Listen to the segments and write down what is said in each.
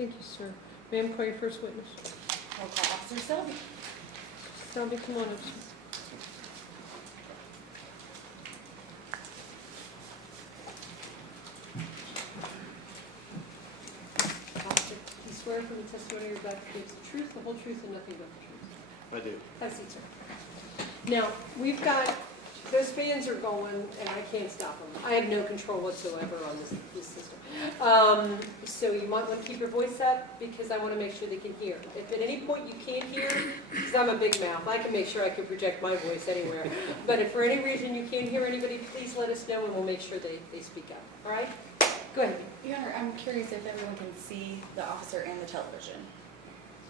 Thank you, sir. Ma'am, call your first witness. I'll call Officer Selby. Selby, come on up. Officer, you swear from the testimony you're about to give the truth, the whole truth, and nothing but the truth? I do. Have a seat, sir. Now, we've got, those fans are going, and I can't stop them. I have no control whatsoever on this system. So you might want to keep your voice up, because I want to make sure they can hear. If at any point you can't hear, because I'm a big mouth, I can make sure I can project my voice anywhere. But if for any reason you can't hear anybody, please let us know, and we'll make sure they speak up. All right? Go ahead. Your Honor, I'm curious if everyone can see the officer and the television.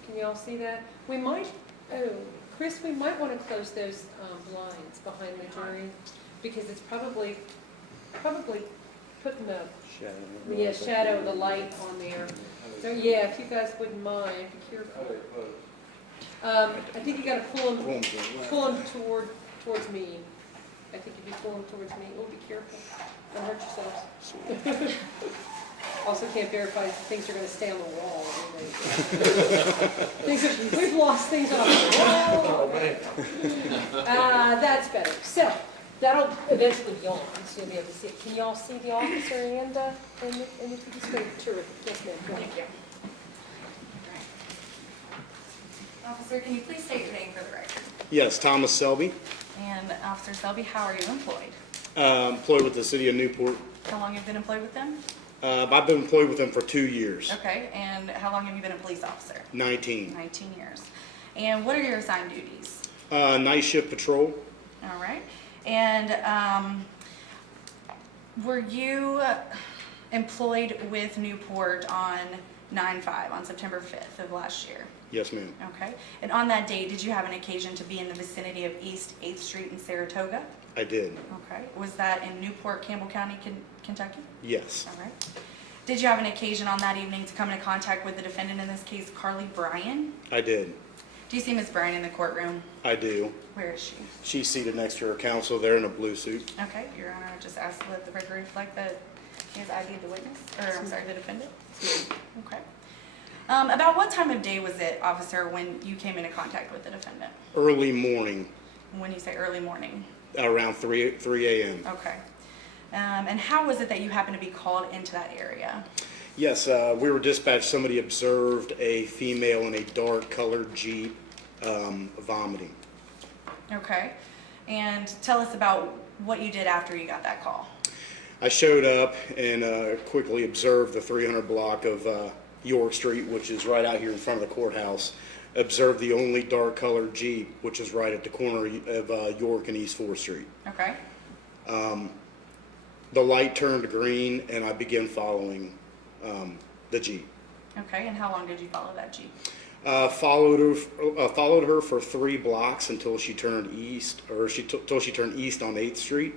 Can you all see that? We might, oh, Chris, we might want to close those blinds behind the jury, because it's probably putting the shadow of the light on there. So yeah, if you guys wouldn't mind, be careful. I think you got to pull them towards me. I think if you pull them towards me, oh, be careful. Don't hurt yourselves. Also can't verify if things are going to stay on the wall. We've lost things off the wall. That's better. So that'll eventually be on, so you'll be able to see it. Can you all see the officer and the great? Terrific. Yes, ma'am. Go ahead. Thank you. All right. Officer, can you please state your name for the record? Yes, Thomas Selby. And Officer Selby, how are you employed? Employed with the city of Newport. How long have you been employed with them? I've been employed with them for 2 years. Okay, and how long have you been a police officer? 19. 19 years. And what are your assigned duties? Night shift patrol. All right. And were you employed with Newport on 9/5, on September 5th of last year? Yes, ma'am. Okay. And on that date, did you have an occasion to be in the vicinity of East 8th Street in Saratoga? I did. Okay. Was that in Newport, Campbell County, Kentucky? Yes. All right. Did you have an occasion on that evening to come into contact with the defendant in this case, Carly Bryan? I did. Do you see Ms. Bryan in the courtroom? I do. Where is she? She's seated next to her counsel there in a blue suit. Okay, Your Honor, I just asked to let the record reflect that he has ID'd the witness, or I'm sorry, the defendant. Okay. About what time of day was it, officer, when you came into contact with the defendant? Early morning, When you say early morning? around 3 a.m. Okay. And how was it that you happened to be called into that area? Yes, we were dispatched. Somebody observed a female in a dark colored Jeep vomiting. Okay. And tell us about what you did after you got that call. I showed up and quickly observed the 300 block of York Street, which is right out here in front of the courthouse. Observed the only dark colored Jeep, which is right at the corner of York and East 4th Street. Okay. The light turned green and I began following the Jeep. Okay, and how long did you follow that Jeep? Followed her for 3 blocks until she turned east, or till she turned east on 8th Street.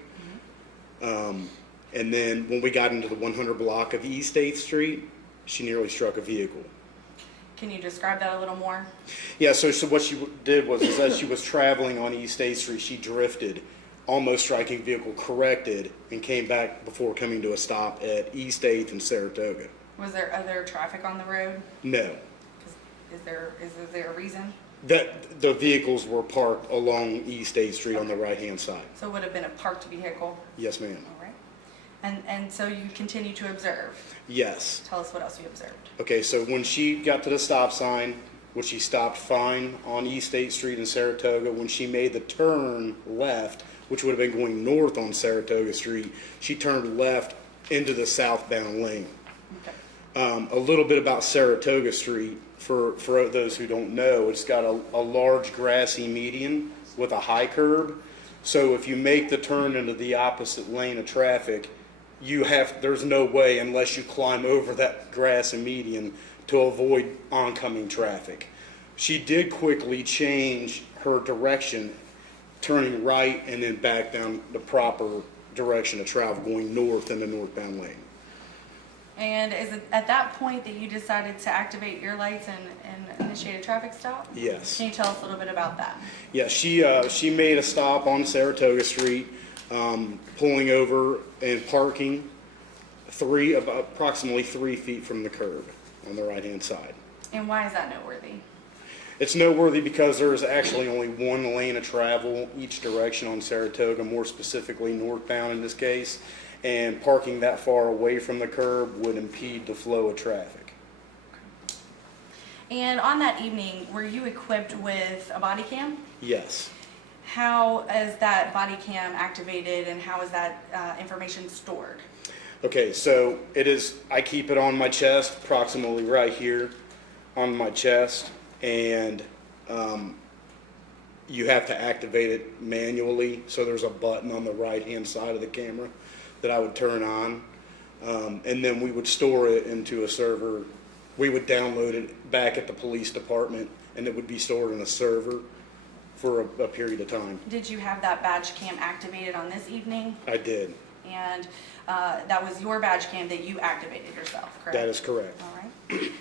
And then when we got into the 100 block of East 8th Street, she nearly struck a vehicle. Can you describe that a little more? Yeah, so what she did was, as she was traveling on East 8th Street, she drifted, almost striking vehicle, corrected, and came back before coming to a stop at East 8th and Saratoga. Was there other traffic on the road? No. Is there a reason? That the vehicles were parked along East 8th Street on the right-hand side. So it would have been a parked vehicle? Yes, ma'am. All right. And so you continue to observe? Yes. Tell us what else you observed. Okay, so when she got to the stop sign, which she stopped fine on East 8th Street in Saratoga, when she made the turn left, which would have been going north on Saratoga Street, she turned left into the southbound lane. Okay. A little bit about Saratoga Street, for those who don't know, it's got a large grassy median with a high curb. So if you make the turn into the opposite lane of traffic, there's no way unless you climb over that grassy median to avoid oncoming traffic. She did quickly change her direction, turning right and then back down the proper direction of travel, going north in the northbound lane. And is it at that point that you decided to activate your lights and initiate a traffic stop? Yes. Can you tell us a little bit about that? Yeah, she made a stop on Saratoga Street, pulling over and parking approximately 3 feet from the curb. on the right-hand side. And why is that noteworthy? It's noteworthy because there is actually only one lane of travel each direction on Saratoga, more specifically northbound in this case, and parking that far away from the curb would impede the flow of traffic. And on that evening, were you equipped with a body cam? Yes. How is that body cam activated and how is that information stored? Okay, so I keep it on my chest, approximately right here on my chest, and you have to activate it manually. So there's a button on the right-hand side of the camera that I would turn on, and then we would store it into a server. We would download it back at the police department, and it would be stored in a server for a period of time. Did you have that badge cam activated on this evening? I did. And that was your badge cam that you activated yourself, correct? That is correct. All right.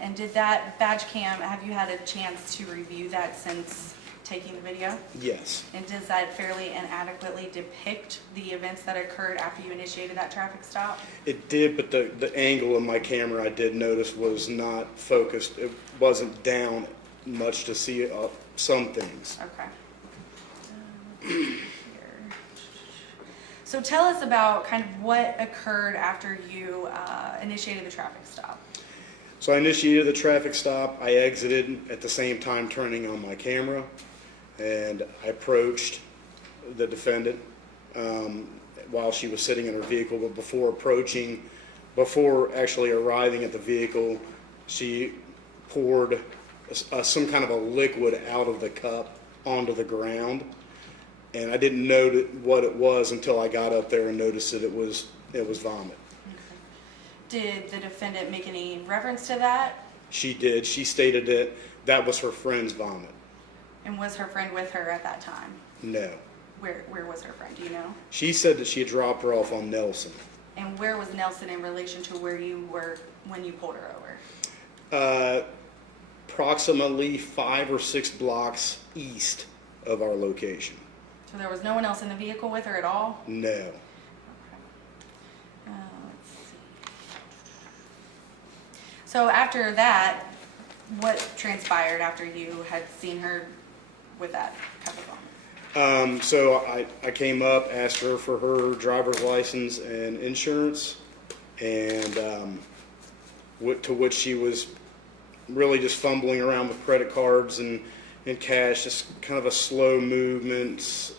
And did that badge cam, have you had a chance to review that since taking the video? Yes. And does that fairly and adequately depict the events that occurred after you initiated that traffic stop? It did, but the angle of my camera I did notice was not focused. It wasn't down much to see some things. Okay. Here. So tell us about kind of what occurred after you initiated the traffic stop. So I initiated the traffic stop. I exited at the same time turning on my camera, and I approached the defendant while she was sitting in her vehicle. But before actually arriving at the vehicle, she poured some kind of a liquid out of the cup onto the ground. And I didn't know what it was until I got up there and noticed that it was vomit. Okay. Did the defendant make any reference to that? She did. She stated that that was her friend's vomit. And was her friend with her at that time? No. Where was her friend? Do you know? She said that she had dropped her off on Nelson. And where was Nelson in relation to where you were when you pulled her over? Approximately 5 or 6 blocks east of our location. So there was no one else in the vehicle with her at all? No. Okay. Let's see. So after that, what transpired after you had seen her with that cup of vomit? So I came up, asked her for her driver's license and insurance, and to which she was really just fumbling around with credit cards and cash, just kind of a slow movement,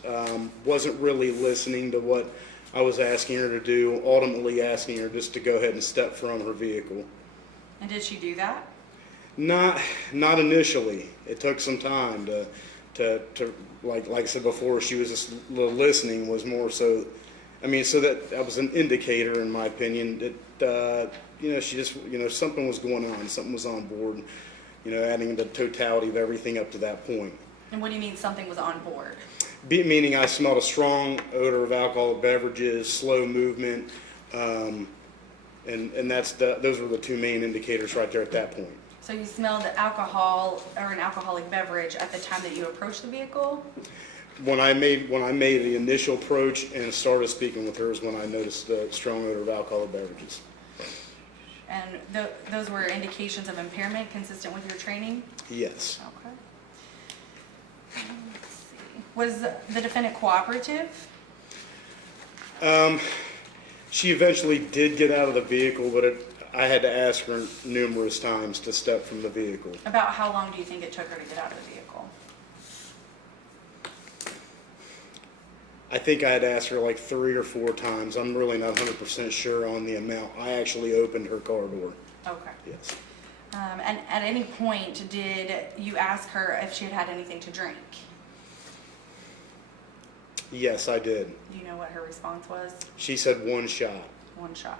wasn't really listening to what I was asking her to do, ultimately asking her just to go ahead and step from her vehicle. And did she do that? Not initially. It took some time to like I said before, she was just listening was more so. I mean, so that was an indicator, in my opinion, that she just something was going on, something was on board. Adding the totality of everything up to that point. And what do you mean something was on board? Meaning I smelled a strong odor of alcoholic beverages, slow movement, and those were the two main indicators right there at that point. So you smelled alcohol or an alcoholic beverage at the time that you approached the vehicle? When I made the initial approach and started speaking with her is when I noticed the strong odor of alcoholic beverages. And those were indications of impairment consistent with your training? Yes. Okay. Let's see. Was the defendant cooperative? She eventually did get out of the vehicle, but I had to ask her numerous times to step from the vehicle. About how long do you think it took her to get out of the vehicle? I think I had asked her like 3 or 4 times. I'm really not 100% sure on the amount. I actually opened her car door. Okay. Yes. And at any point, did you ask her if she had had anything to drink? Yes, I did. Do you know what her response was? She said 1 shot. 1 shot.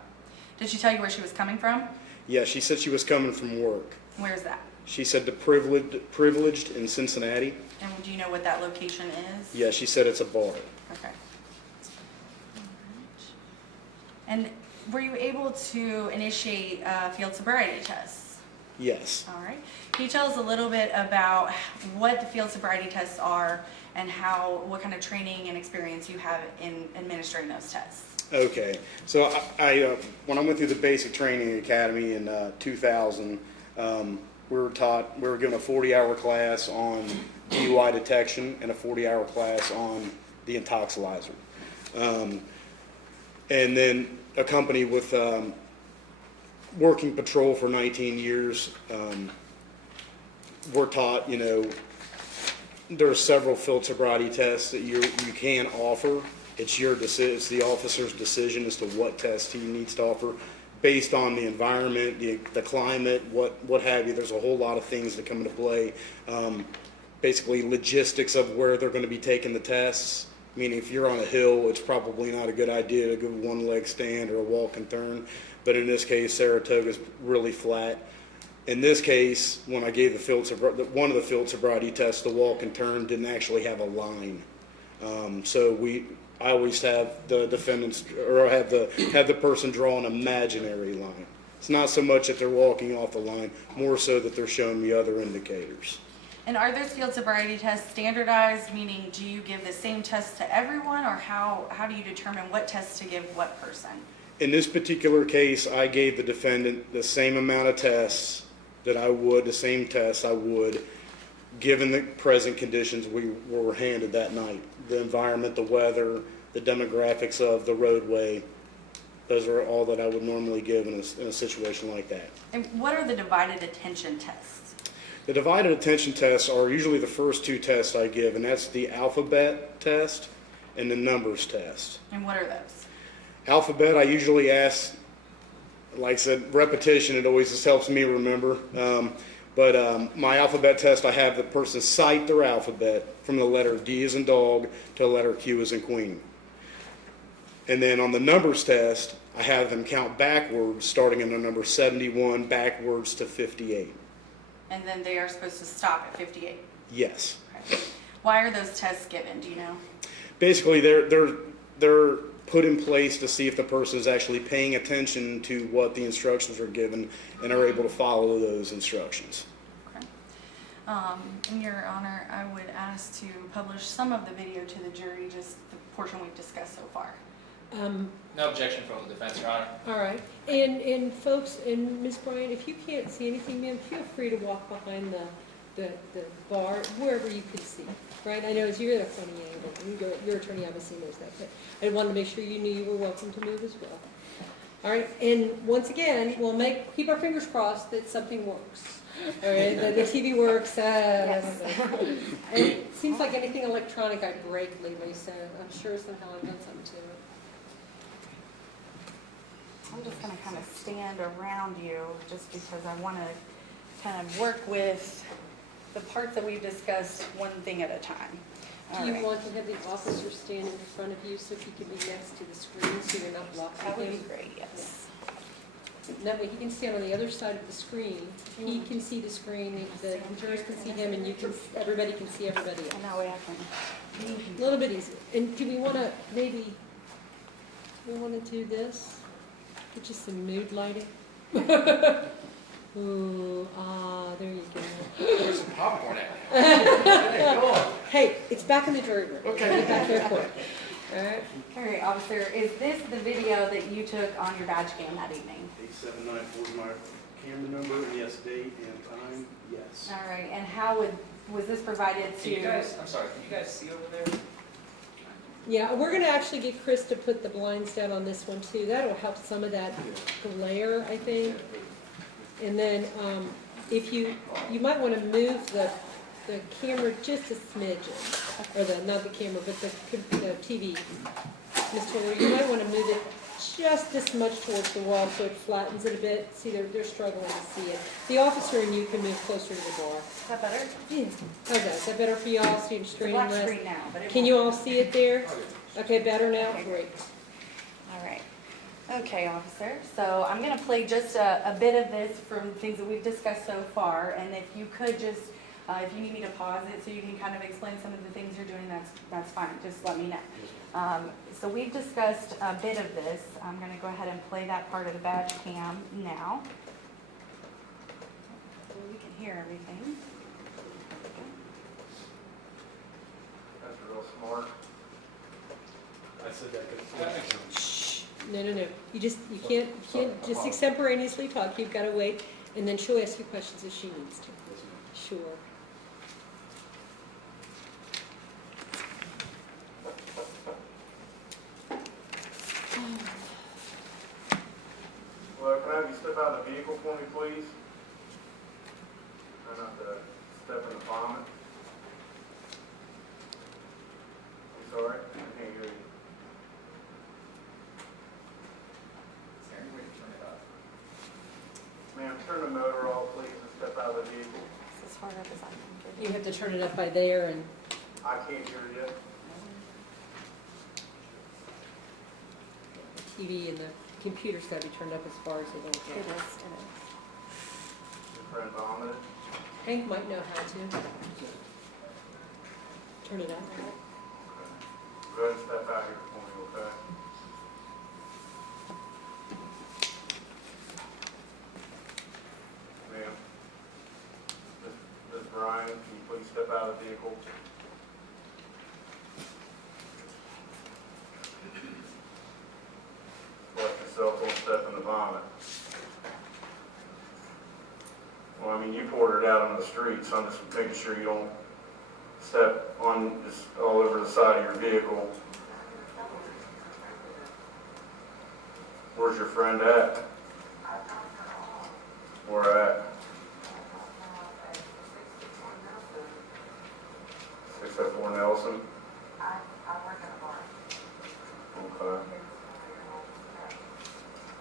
Did she tell you where she was coming from? Yeah, she said she was coming from work. Where's that? She said the privileged in Cincinnati. And do you know what that location is? Yeah, she said it's a bar. Okay. And were you able to initiate field sobriety tests? Yes. All right. Can you tell us a little bit about what the field sobriety tests are and what kind of training and experience you have in administering those tests? Okay, so I when I went through the basic training academy in 2000, we were given a 40-hour class on DUI detection and a 40-hour class on the intoxilyzer. And then accompanied with working patrol for 19 years, we're taught, there are several field sobriety tests that you can offer. It's it's the officer's decision as to what test he needs to offer based on the environment, the climate, what have you. There's a whole lot of things that come into play. Basically, logistics of where they're going to be taking the tests. Meaning, if you're on a hill, it's probably not a good idea to go one leg stand or a walk and turn. But in this case, Saratoga's really flat. In this case, when I gave one of the field sobriety tests, the walk and turn didn't actually have a line. I always have the defendants, or have the person draw an imaginary line. It's not so much that they're walking off the line, more so that they're showing me other indicators. And are those field sobriety tests standardized, meaning do you give the same test to everyone, or how do you determine what test to give what person? In this particular case, I gave the defendant the same amount of tests the same tests I would, given the present conditions we were handed that night. The environment, the weather, the demographics of the roadway, those are all that I would normally give in a situation like that. And what are the divided attention tests? The divided attention tests are usually the first two tests I give, and that's the alphabet test and the numbers test. And what are those? Alphabet, I usually ask, like I said, repetition, it always just helps me remember. But my alphabet test, I have the person cite their alphabet from the letter D as in dog to the letter Q as in queen. And then on the numbers test, I have them count backwards, starting in the number 71 backwards to 58. And then they are supposed to stop at 58? Yes. Okay. Why are those tests given, do you know? Basically, they're put in place to see if the person is actually paying attention to what the instructions are given and are able to follow those instructions. Okay. In your honor, I would ask to publish some of the video to the jury, just the portion we've discussed so far. No objection from the defense, Your Honor. All right, and folks, and Ms. Bryant, if you can't see anything, ma'am, feel free to walk behind the bar, wherever you can see, right? I know you're at a funny angle, your attorney obviously knows that, but I wanted to make sure you knew you were welcome to move as well. All right, and once again, keep our fingers crossed that something works. All right, that the TV works. Yes. And it seems like anything electronic I break lately, so I'm sure somehow I've done something to it. I'm just going to kind of stand around you just because I want to kind of work with the parts that we've discussed one thing at a time. Do you want to have the officer stand in front of you so he can be next to the screen so you're not blocking That would be him? great, yes. That way he can stand on the other side of the screen. He can see the screen, the jurors can see him, and everybody can see everybody else. And that way I can. A little bit easier. And do we want to do this? Get you some mood lighting? Ooh, there you go. There's some popcorn out. Hey, it's back in the jury room. Okay. Get back there quick. All right. All right, officer, is this the video that you took on your badge cam that evening? 879 was my camera number, and yes, date and time, yes. All right, and was this provided to? Can you guys see over there? Yeah, we're going to actually get Chris to put the blinds down on this one too. That'll help some of that glare, I think. And then if you might want to move the camera just a smidgen, or not the camera, but the TV. Ms. Taylor, you might want to move it just this much towards the wall so it flattens it a bit. See, they're struggling to see it. The officer and you can move closer to the bar. Is that better? Yeah. How's that? Is that better for y'all? See your It's a screen black rest? screen now, but it Can you won't. all see it there? Okay, better now? Okay. Great. All right. Okay, officer. So I'm going to play just a bit of this from things that we've discussed so far, and if you could just, if you need me to pause it so you can kind of explain some of the things you're doing, that's fine. Just let me know. So we've discussed a bit of this. I'm going to go ahead and play that part of the badge cam now. So we can hear everything. That's real smart. I said that. That makes sense. Shh. No. You can't just extemporaneously talk. You've got to wait, and then she'll ask you questions if she needs to. Sure. Well, can I have you step out of the vehicle for me, please? Try not to step in the vomit. You sorry? I can't hear you. Is there any way to turn it up? Ma'am, turn the motor off, please, and step out of the vehicle. This is hard up as I can get You it. have to turn it up by there, and I can't hear you. the TV and the computer's got to be turned up as far as it'll It go. is, it is. Your friend vomited. Hank might know how to. Turn it up. Go ahead and step out here for me, okay? Ma'am. Ms. Bryan, can you please step out of the vehicle? Let yourself, don't step in the vomit. Well, I mean, you poured it out on the street, so I'm just making sure you don't step on just all over the side of your vehicle. Where's your friend at? Where at? 604 Nelson? Okay.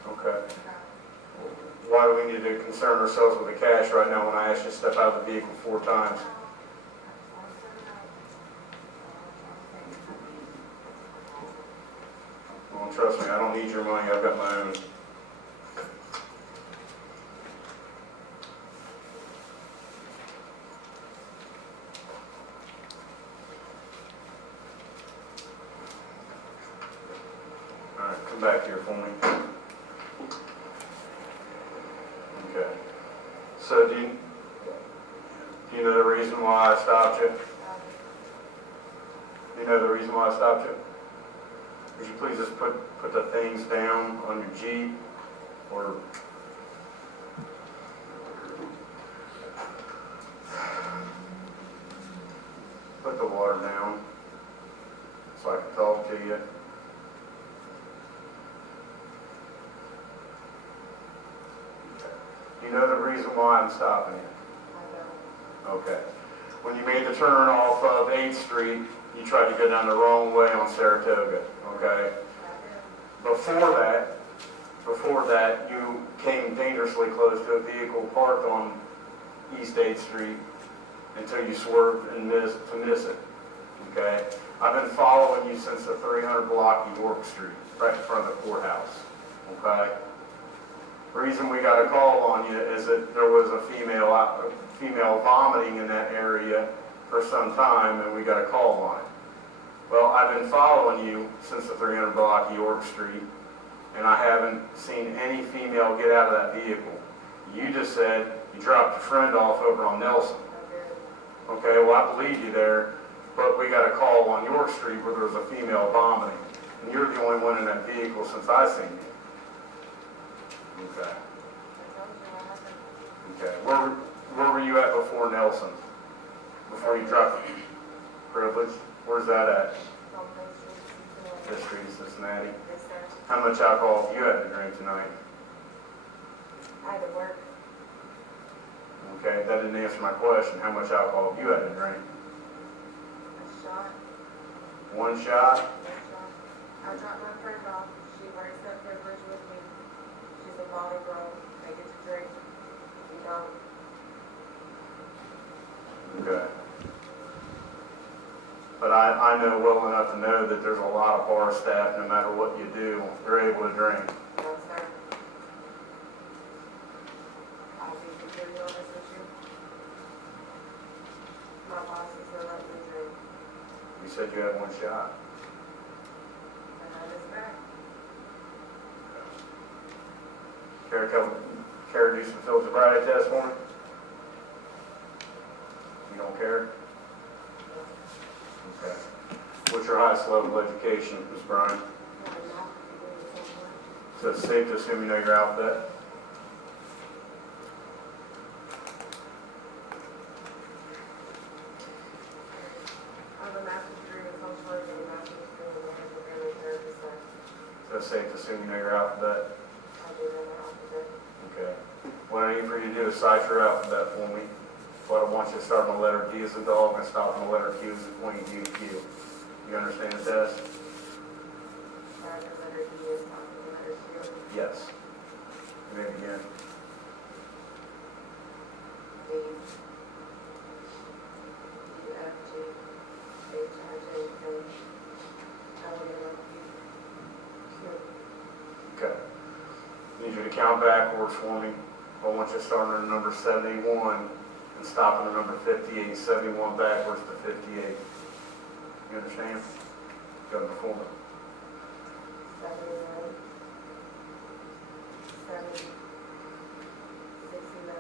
Okay. Why do we need to concern ourselves with the cash right now when I asked you to step out of the vehicle 4 times? Well, trust me, I don't need your money. I've got my own. All right, come back here for me. Okay. So do you know the reason why I stopped you? Do you know the reason why I stopped you? Would you please just put the things down on your Jeep, or put the water down so I can talk to you? Do you know the reason why I'm stopping you? Okay. When you made the turn off of 8th Street, you tried to go down the wrong way on Saratoga, okay? Before that, you came dangerously close to a vehicle parked on East 8th Street until you swerved and missed it, okay? I've been following you since the 300 block of York Street, right in front of the courthouse, okay? The reason we got a call on you is that there was a female vomiting in that area for some time, and we got a call on it. Well, I've been following you since the 300 block of York Street, and I haven't seen any female get out of that vehicle. You just said you dropped your friend off over on Nelson. Okay, well, I believe you there, but we got a call on York Street where there was a female vomiting, and you're the only one in that vehicle since I've seen you. Okay. Okay. Where were you at before Nelson? Before you dropped Privilege? Where's that at? This street in Cincinnati. How much alcohol have you had to drink tonight? I had to work. Okay, that didn't answer my question. How much alcohol have you had to drink? A shot. 1 shot? I dropped my friend off. She works at Privilege with me. She's a volley girl. I get to drink. You don't. Okay. But I know well enough to know that there's a lot of bar staff, no matter what you do, they're able to drink. No, sir. I'll be completely honest with you. My boss is gonna let me drink. You said you had 1 shot. And I just back. Care to do some field sobriety test for me? You don't care? Okay. What's your highest level of education, Ms. Bryan? So it's safe to assume you know your alphabet? I have a master's degree in social work and a master's degree in behavioral family therapy, so So it's safe to assume you know your alphabet? I do know my alphabet. Okay. What I need for you to do is cite your alphabet for me. What I want you to start on the letter D as a dog and stop on the letter Q as a pointing D to Q. You understand the test? Start the letter D and stop with the letter Q. Yes. You may begin. D, E, F, G, H, I, J, K, L, M, N, Q. Okay. I need you to count backwards for me. I want you to start on number 71 and stop on number 58, 71 backwards to 58. You understand? Go before me. 71, 70, 69,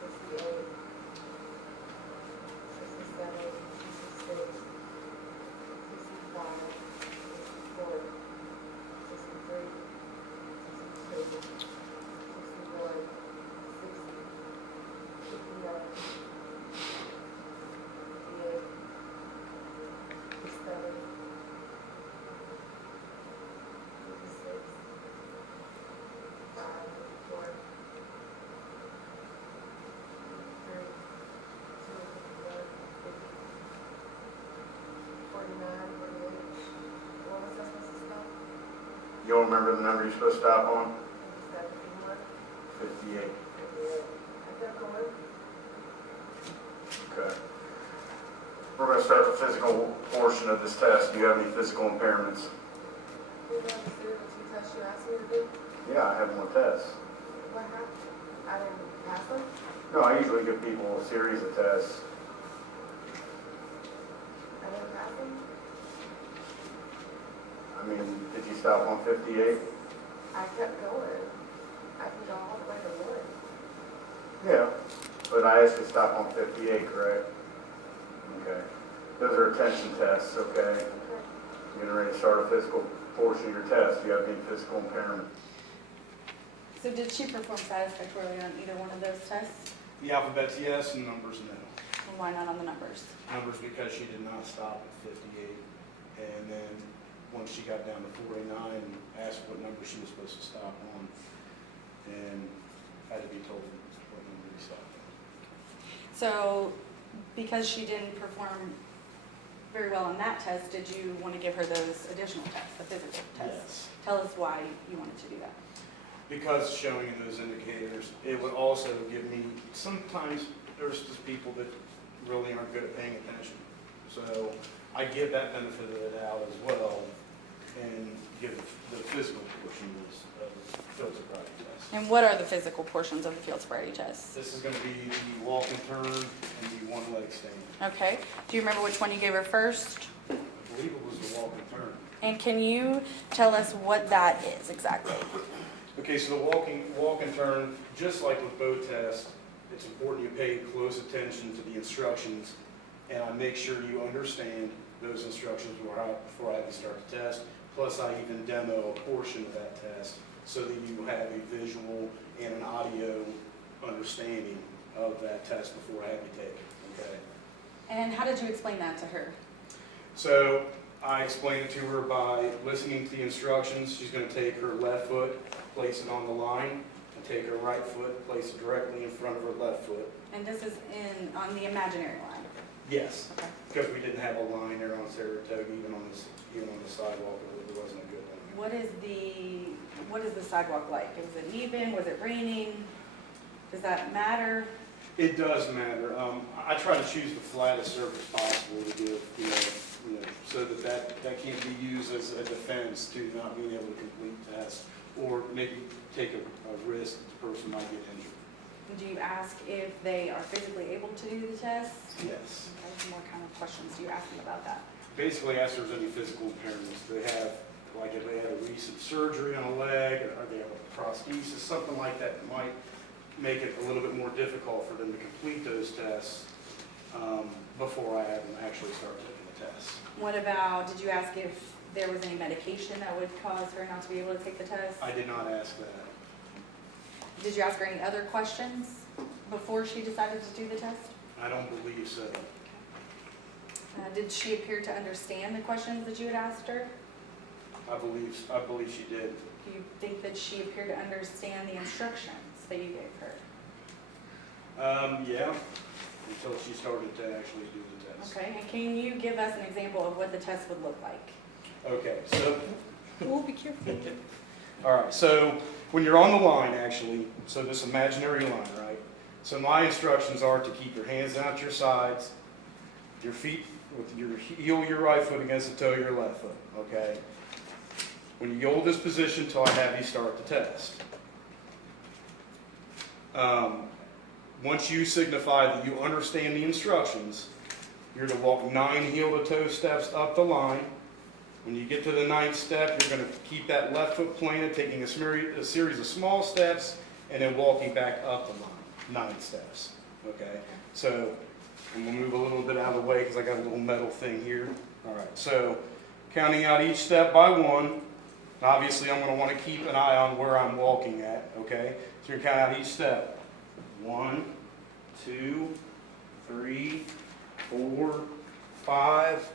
68, 67, 66, 65, 64, 63, 62, 61, 60, 59, 58, 57, 56, 5, 4, 3, 2, 1, 50, 49, 48. What was I supposed to stop? You don't remember the number you're supposed to stop on? 71, 58. 58. I kept going. Okay. We're going to start the physical portion of this test. Do you have any physical impairments? Did I do the two tests you asked me to do? Yeah, I have more tests. What happened? I didn't pass them? No, I usually give people a series of tests. I didn't pass them? I mean, did you stop on 58? I kept going. I can go all the way to 1. Yeah, but I asked you to stop on 58, correct? Okay. Those are attention tests, okay? Okay. Getting ready to start a physical portion of your test. Do you have any physical impairment? So did she perform satisfactorily on either one of those tests? The alphabet's yes and numbers no. And why not on the numbers? Numbers because she did not stop at 58. And then once she got down to 49, asked what number she was supposed to stop on. And had to be told what number to stop on. So because she didn't perform very well on that test, did you want to give her those additional tests, the physical tests? Yes. Tell us why you wanted to do that. Because showing you those indicators, it would also give me, sometimes there's just people that really aren't good at paying attention. So I give that benefit of the doubt as well and give the physical portion of the field sobriety test. And what are the physical portions of the field sobriety test? This is going to be the walk and turn and the one leg stand. Okay. Do you remember which one you gave her first? I believe it was the walk and turn. And can you tell us what that is exactly? Okay, so the walk and turn, just like with both tests, it's important you pay close attention to the instructions, and I make sure you understand those instructions before I even start the test. Plus, I even demo a portion of that test so that you have a visual and an audio understanding of that test before I have you take it. Okay. And how did you explain that to her? So I explained it to her by listening to the instructions. She's going to take her left foot, place it on the line, and take her right foot, place it directly in front of her left foot. And this is on the imaginary line. Yes, Okay. because we didn't have a line there on Saratoga, even on the sidewalk, it wasn't a good line. What is the sidewalk like? Was it even? Was it raining? Does that matter? It does matter. I try to choose the flattest surface possible to give, so that can't be used as a defense to not being able to complete tests or maybe take a risk that the person might get injured. Do you ask if they are physically able to do the test? Yes. Okay, what kind of questions do you ask them about that? Basically, ask if there's any physical impairments. They have, like if they had a recent surgery on a leg, or they have a prosthesis, something like that might make it a little bit more difficult for them to complete those tests before I have them actually start taking the tests. What about, did you ask if there was any medication that would cause her not to be able to take the test? I did not ask that. Did you ask her any other questions before she decided to do the test? I don't believe so. Did she appear to understand the questions that you had asked her? I believe she did. Do you think that she appeared to understand the instructions that you gave her? Yeah, until she started to actually do the test. Okay, and can you give us an example of what the test would look like? Okay, so, Oh, be careful. all right, so when you're on the line, actually, so this imaginary line, right? So my instructions are to keep your hands down at your sides, your feet with your heel of your right foot against the toe of your left foot, okay? When you hold this position till I have you start the test. Once you signify that you understand the instructions, you're to walk 9 heel-to-toe steps up the line. When you get to the 9th step, you're going to keep that left foot planted, taking a series of small steps, and then walking back up the line, 9 steps, okay? So I'm going to move a little bit out of the way because I got a little metal thing here. All right, so counting out each step by 1. Obviously, I'm going to want to keep an eye on where I'm walking at, okay? So you're counting out each step. 1, 2, 3, 4, 5,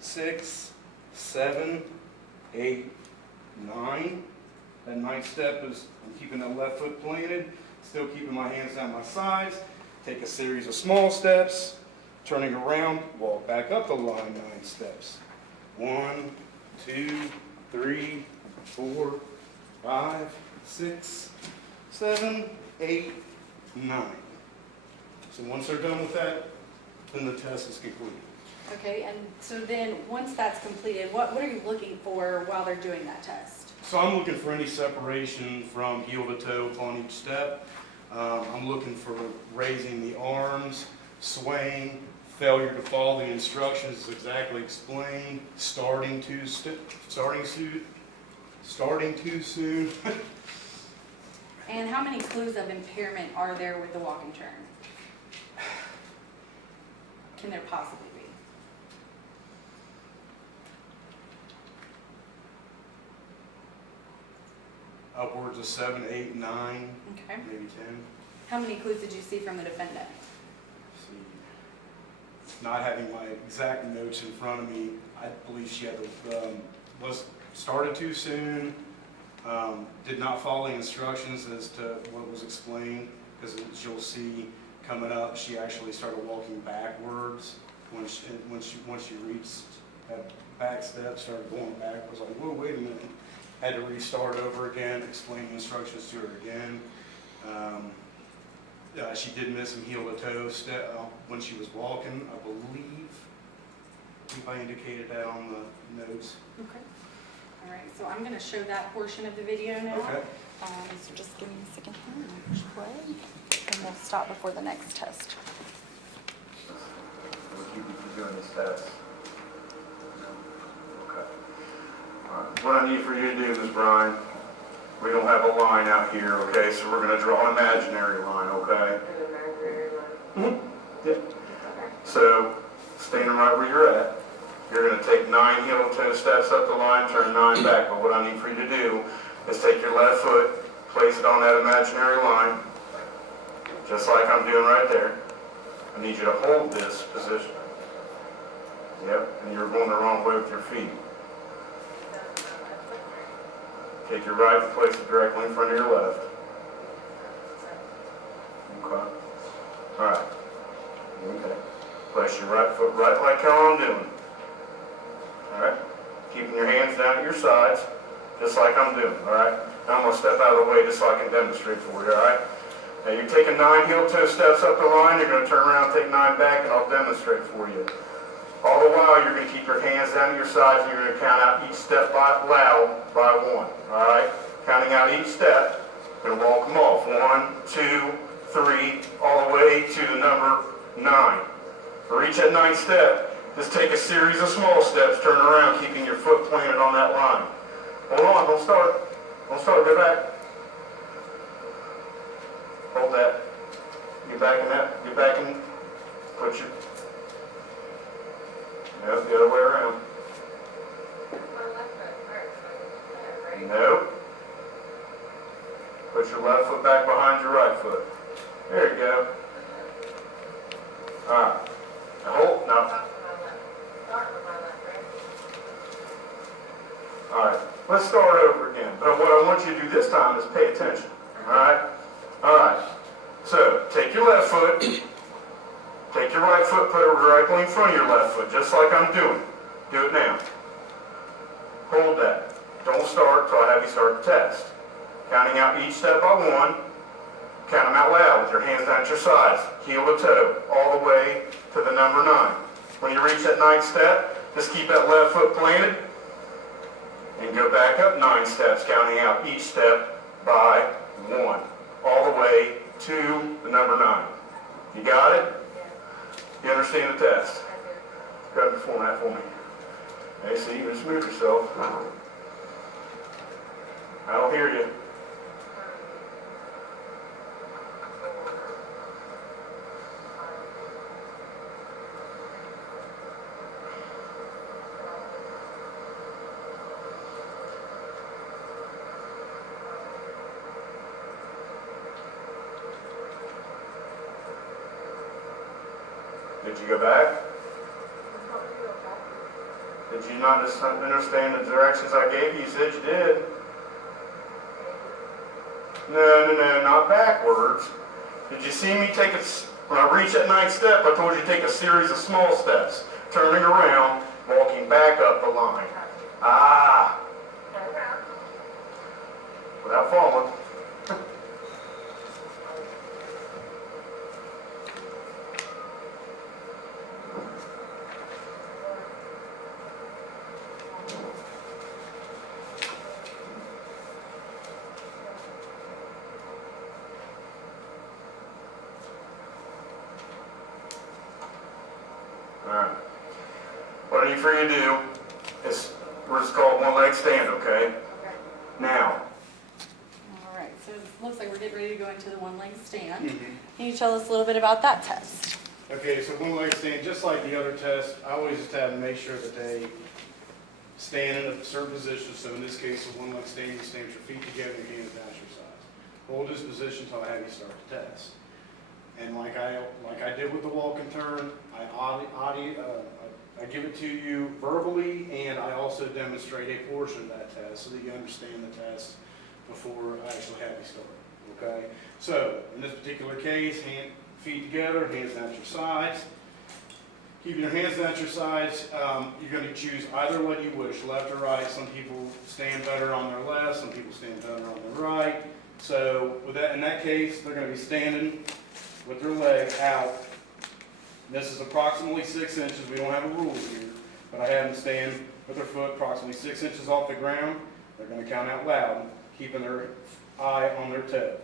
6, 7, 8, 9. That 9th step is I'm keeping that left foot planted, still keeping my hands down my sides. Take a series of small steps, turning around, walk back up the line 9 steps. 1, 2, 3, 4, 5, 6, 7, 8, 9. So once they're done with that, then the test is complete. Okay, and so then, once that's completed, what are you looking for while they're doing that test? So I'm looking for any separation from heel to toe upon each step. I'm looking for raising the arms, swaying, failure to follow the instructions as exactly explained, starting too soon. And how many clues of impairment are there with the walk and turn? Can there possibly be? Upwards of 7, 8, 9, Okay. maybe 10. How many clues did you see from the defendant? See, not having my exact notes in front of me, I believe she had was started too soon, did not follow the instructions as to what was explained, because as you'll see coming up, she actually started walking backwards once she reached that back step, started going backwards. Like, whoa, wait a minute. Had to restart over again, explain the instructions to her again. She did miss some heel-to-toe step when she was walking, I believe. If I indicated that on the notes. Okay. All right, so I'm going to show that portion of the video now. Okay. So just give me a second here and I'll push play, and we'll stop before the next test. We'll keep you from doing this test. Okay. All right. What I need for you to do, Ms. Bryan, we don't have a line out here, okay? So we're going to draw an imaginary line, okay? Yeah. So, standing right where you're at, you're going to take 9 heel-to-toe steps up the line, turn 9 back. But what I need for you to do is take your left foot, place it on that imaginary line, just like I'm doing right there. I need you to hold this position. Yep, and you're going the wrong way with your feet. Take your right and place it directly in front of your left. Okay. All right. Okay. Place your right foot right like how I'm doing. All right. Keeping your hands down at your sides, just like I'm doing. All right. Now I'm going to step out of the way just so I can demonstrate for you. All right. Now you're taking 9 heel-toe steps up the line. You're going to turn around, take 9 back, and I'll demonstrate for you. All the while, you're going to keep your hands down at your sides, and you're going to count out each step loud by 1. All right? Counting out each step. We're going to walk them off. 1, 2, 3, all the way to the number 9. For each that 9th step, just take a series of small steps, turn around, keeping your foot planted on that line. Hold on, don't start. Don't start, go back. Hold that. Get back in that. Get back in. Put your... Yep, the other way around. My left No. Put your left foot back behind your right foot. There you go. All right. Now hold. Now. Start with my left, right? All right. Let's start over again. But what I want you to do this time is pay attention. All right. All right. So take your left foot. Take your right foot. Put it directly in front of your left foot, just like I'm doing. Do it now. Hold that. Don't start till I have you start the test. Counting out each step by one. Count them out loud with your hands down at your sides, heel to toe, all the way to the number 9. When you reach that 9th step, just keep that left foot planted and go back up 9 steps, counting out each step by 1, all the way to the number 9. You got it? You understand the test? Go ahead and perform that for me. Hey, see, you just move yourself. I don't hear you. Did you go back? Did you not understand the directions I gave you? You said you did. No, not backwards. Did you see me take when I reached that 9th step, I told you to take a series of small steps, turning around, walking back up the line. Ah! Without falling. Alright. What I need for you to do is, we're just called one leg stand, okay? Now. All right, so it looks like we're getting ready to go into the one-leg stand. Can you tell us a little bit about that test? Okay, so one leg stand, just like the other test, I always just have to make sure that they stand in a certain position. So in this case, a one leg stand, you stand with your feet together, your hands down your sides. Hold this position until I have you start the test. And like I did with the walk and turn, I give it to you verbally, and I also demonstrate a portion of that test so that you understand the test before I actually have you start. Okay? So in this particular case, feet together, hands down at your sides. Keeping your hands down at your sides, you're going to choose either what you wish, left or right. Some people stand better on their left, some people stand better on their right. So with that, in that case, they're going to be standing with their leg out. This is approximately 6 inches. We don't have a rule here, but I have them stand with their foot approximately 6 inches off the ground. They're going to count out loud, keeping their eye on their toe.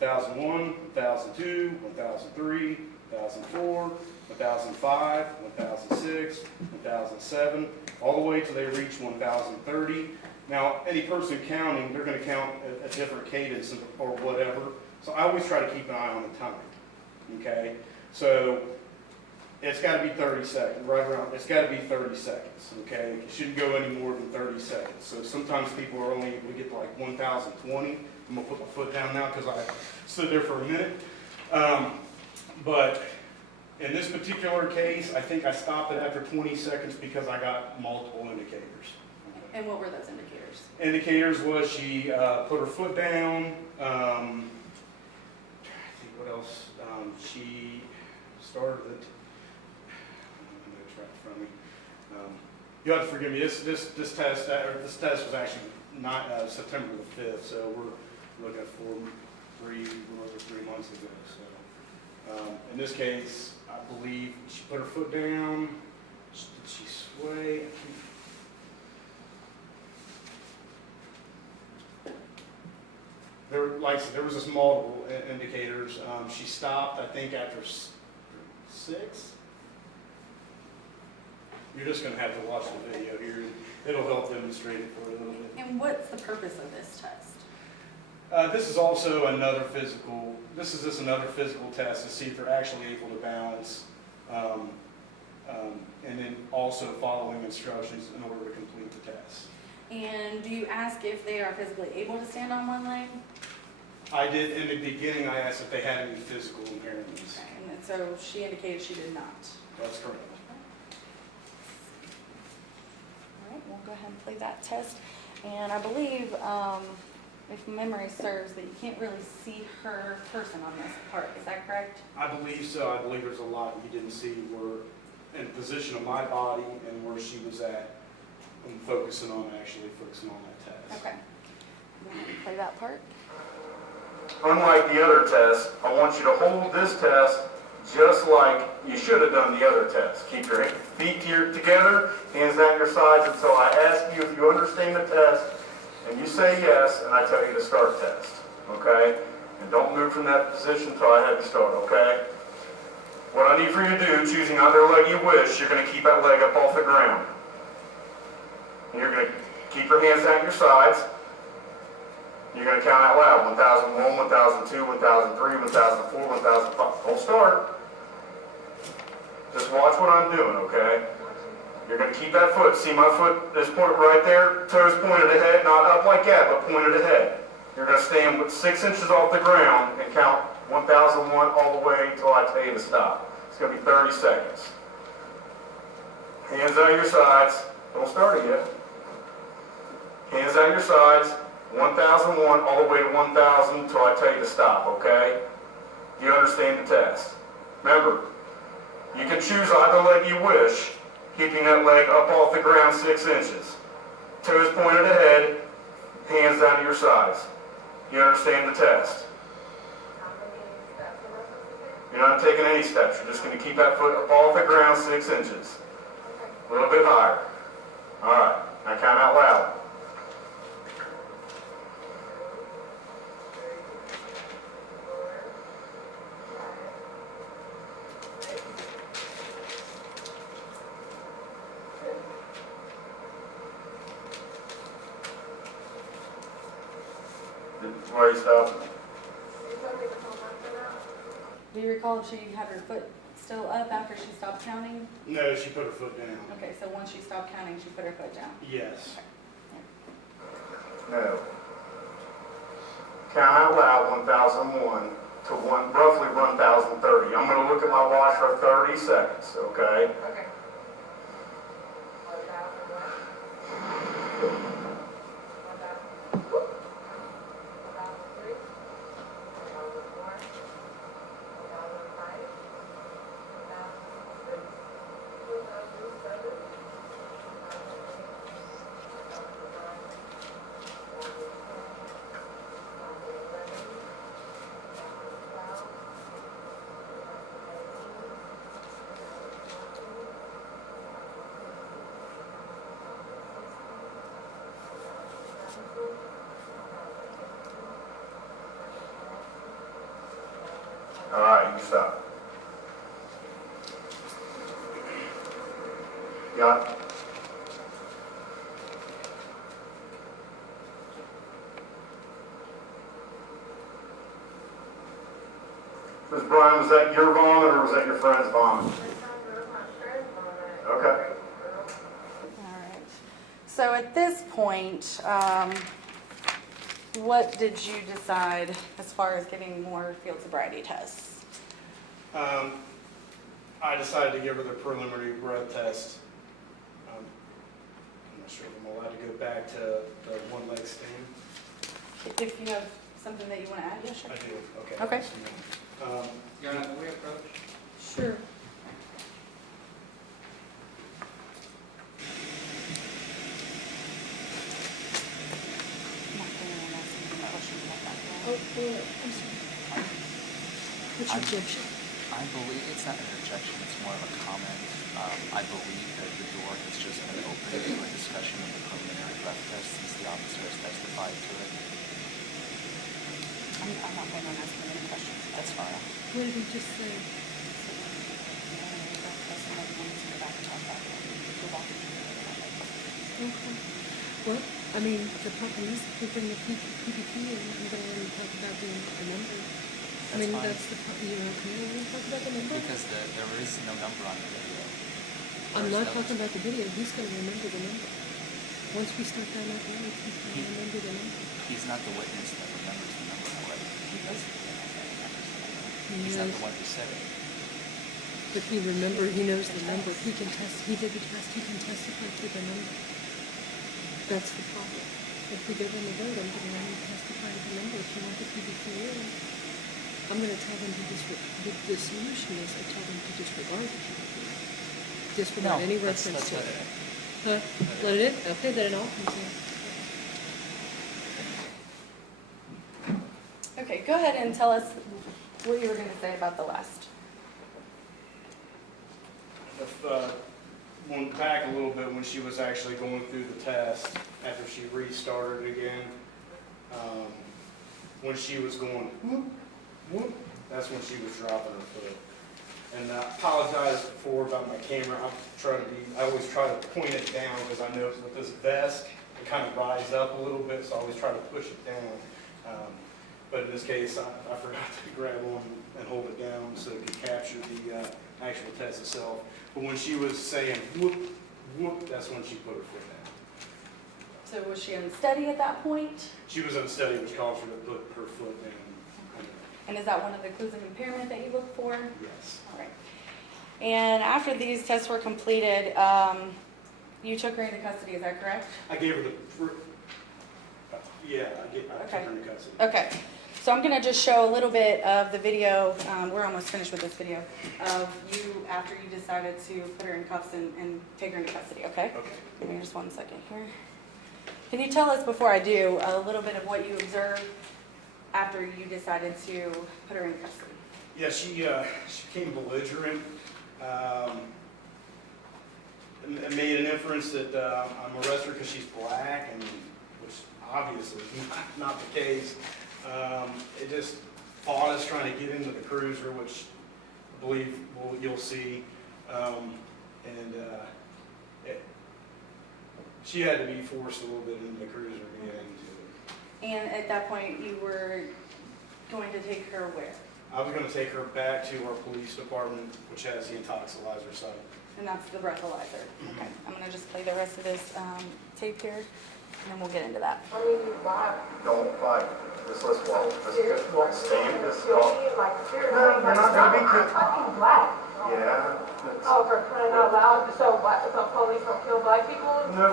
1001, 1002, 1003, 1004, 1005, 1006, 1007, all the way till they reach 1030. Now, any person counting, they're going to count a different cadence or whatever. So I always try to keep an eye on the time. Okay? So it's got to be 30 seconds, right around, it's got to be 30 seconds. Okay? It shouldn't go any more than 30 seconds. So sometimes people are only able to get to like 1020. I'm going to put my foot down now because I stood there for a minute. But in this particular case, I think I stopped it after 20 seconds because I got multiple indicators. And what were those indicators? Indicators was she put her foot down. I think what else? She started it. I'm going to try it from me. You have to forgive me. This test was actually not September the 5th, so we're looking at 3 months ago. So in this case, I believe she put her foot down. Did she sway? There was just multiple indicators. She stopped, I think, after 6. You're just going to have to watch the video here. It'll help demonstrate it for you a little bit. And what's the purpose of this test? This is also another physical. This is just another physical test to see if they're actually able to balance, and then also following instructions in order to complete the test. And do you ask if they are physically able to stand on one leg? I did, in the beginning, I asked if they had any physical impairments. Okay, and then so she indicated she did not. That's correct. All right, we'll go ahead and play that test. And I believe, if memory serves, that you can't really see her person on this part. Is that correct? I believe so. I believe there's a lot you didn't see where, in the position of my body and where she was at. I'm focusing on that test. Okay. Go ahead and play that part. Unlike the other test, I want you to hold this test just like you should have done the other test. Keep your feet together, hands down your sides until I ask you if you understand the test, and you say yes, and I tell you to start test, okay? And don't move from that position until I have you start, okay? What I need for you to do, choosing either leg you wish, you're going to keep that leg up off the ground. And you're going to keep your hands down your sides. You're going to count out loud, 1001, 1002, 1003, 1004, 1005. Don't start. Just watch what I'm doing, okay? You're going to keep that foot. See my foot, this point right there? Toes pointed ahead, not up like that, but pointed ahead. You're going to stand with 6 inches off the ground and count 1001 all the way until I tell you to stop. It's going to be 30 seconds. Hands out your sides. Don't start it yet. Hands out your sides. 1001 all the way to 1000 until I tell you to stop, okay? Do you understand the test? Remember, you can choose either leg you wish, keeping that leg up off the ground 6 inches. Toes pointed ahead, hands down to your sides. You understand the test? How many steps am I supposed to take? You're not taking any steps. You're just going to keep that foot up off the ground 6 inches. A little bit higher. All right. Now count out loud. Why are you stopping? You told me to hold on for that? Do you recall if she had her foot still up after she stopped counting? No, she put her foot down. Okay, so once she stopped counting, she put her foot down. Yes. No. Count out loud 1001 to roughly 1030. I'm going to look at my watch for 30 seconds, okay? Okay. 1001. 1003. 1004. 1005. 1006. 2007. 2018. All right, you stop. Got it? Ms. Bryan, was that your vomit or was that your friend's vomit? Okay. All right. So at this point, what did you decide as far as getting more field sobriety tests? I decided to give her the preliminary breath test. I'm not sure if I'm allowed to go back to the one leg stand. If you have something that you want to add, yes, sure. I do, okay. Okay. Your Honor, can we approach? Sure. Oh, I'm sorry. What's your objection? I believe it's not an objection, it's more of a comment. I believe that the door has just been opened to a discussion of the preliminary breath test since the officer has testified to it. I'm not going to ask any questions. That's fine. What did he just say? Okay. Well, I mean, the problem is within the PPT, and I'm going to talk about the number. I mean, That's fine. that's the, you know, okay, we're going to talk about the number? Because there is no number on the video. I'm not There's no- talking about the video, who's going to remember the number? Once we start down that road, he can remember the number. He's not the witness that remembers the number, however. He does the witness that remembers the number. He's not the one who said it. But he knows the number, he can he did the test, he can testify to the number. That's the problem. If we go down the road, I'm gonna let him testify to the number if you want the PBQ in. I'm gonna tell them to the solution is I tell them to disregard the PBQ. Disregard any reference to it. Huh? Let it in? Okay, then it all comes in. Okay, go ahead and tell us what you were going to say about the last. If, went back a little bit when she was actually going through the test, after she restarted again, when she was going whoop, whoop, that's when she was dropping her foot. And I apologized before about my camera. I always try to point it down because I know with this vest, it kind of rises up a little bit, so I always try to push it down. But in this case, I forgot to grab on and hold it down so it could capture the actual test itself. But when she was saying whoop, whoop, that's when she put her foot down. So was she unsteady at that point? She was unsteady, which caused her to put her foot down. And is that one of the clues of impairment that you look for? Yes. All right. And after these tests were completed, you took her into custody, is that correct? I gave her the, I took her into custody. Okay. So I'm going to just show a little bit of the video, we're almost finished with this video, of you after you decided to put her in cuffs and take her into custody, okay? Okay. Give me just 1 second here. Can you tell us, before I do, a little bit of what you observed after you decided to put her in custody? Yeah, she became belligerent, and made an inference that I'm arrested her because she's black, and which obviously is not the case. It just fought us trying to get into the cruiser, which I believe you'll see, she had to be forced a little bit into the cruiser to get into it. And at that point, you were going to take her where? I was going to take her back to our police department, which has the intoxilyzer site. And that's the breathalyzer. Okay. I'm going to just play the rest of this tape here, and then we'll get into that. I mean, why? Don't fight. Just let's walk. Just walk. Stand. Just You're walk. being like, seriously, No, you're not gonna be I'm fucking black. Yeah. Oh, for crying out loud, so police don't kill black people? No.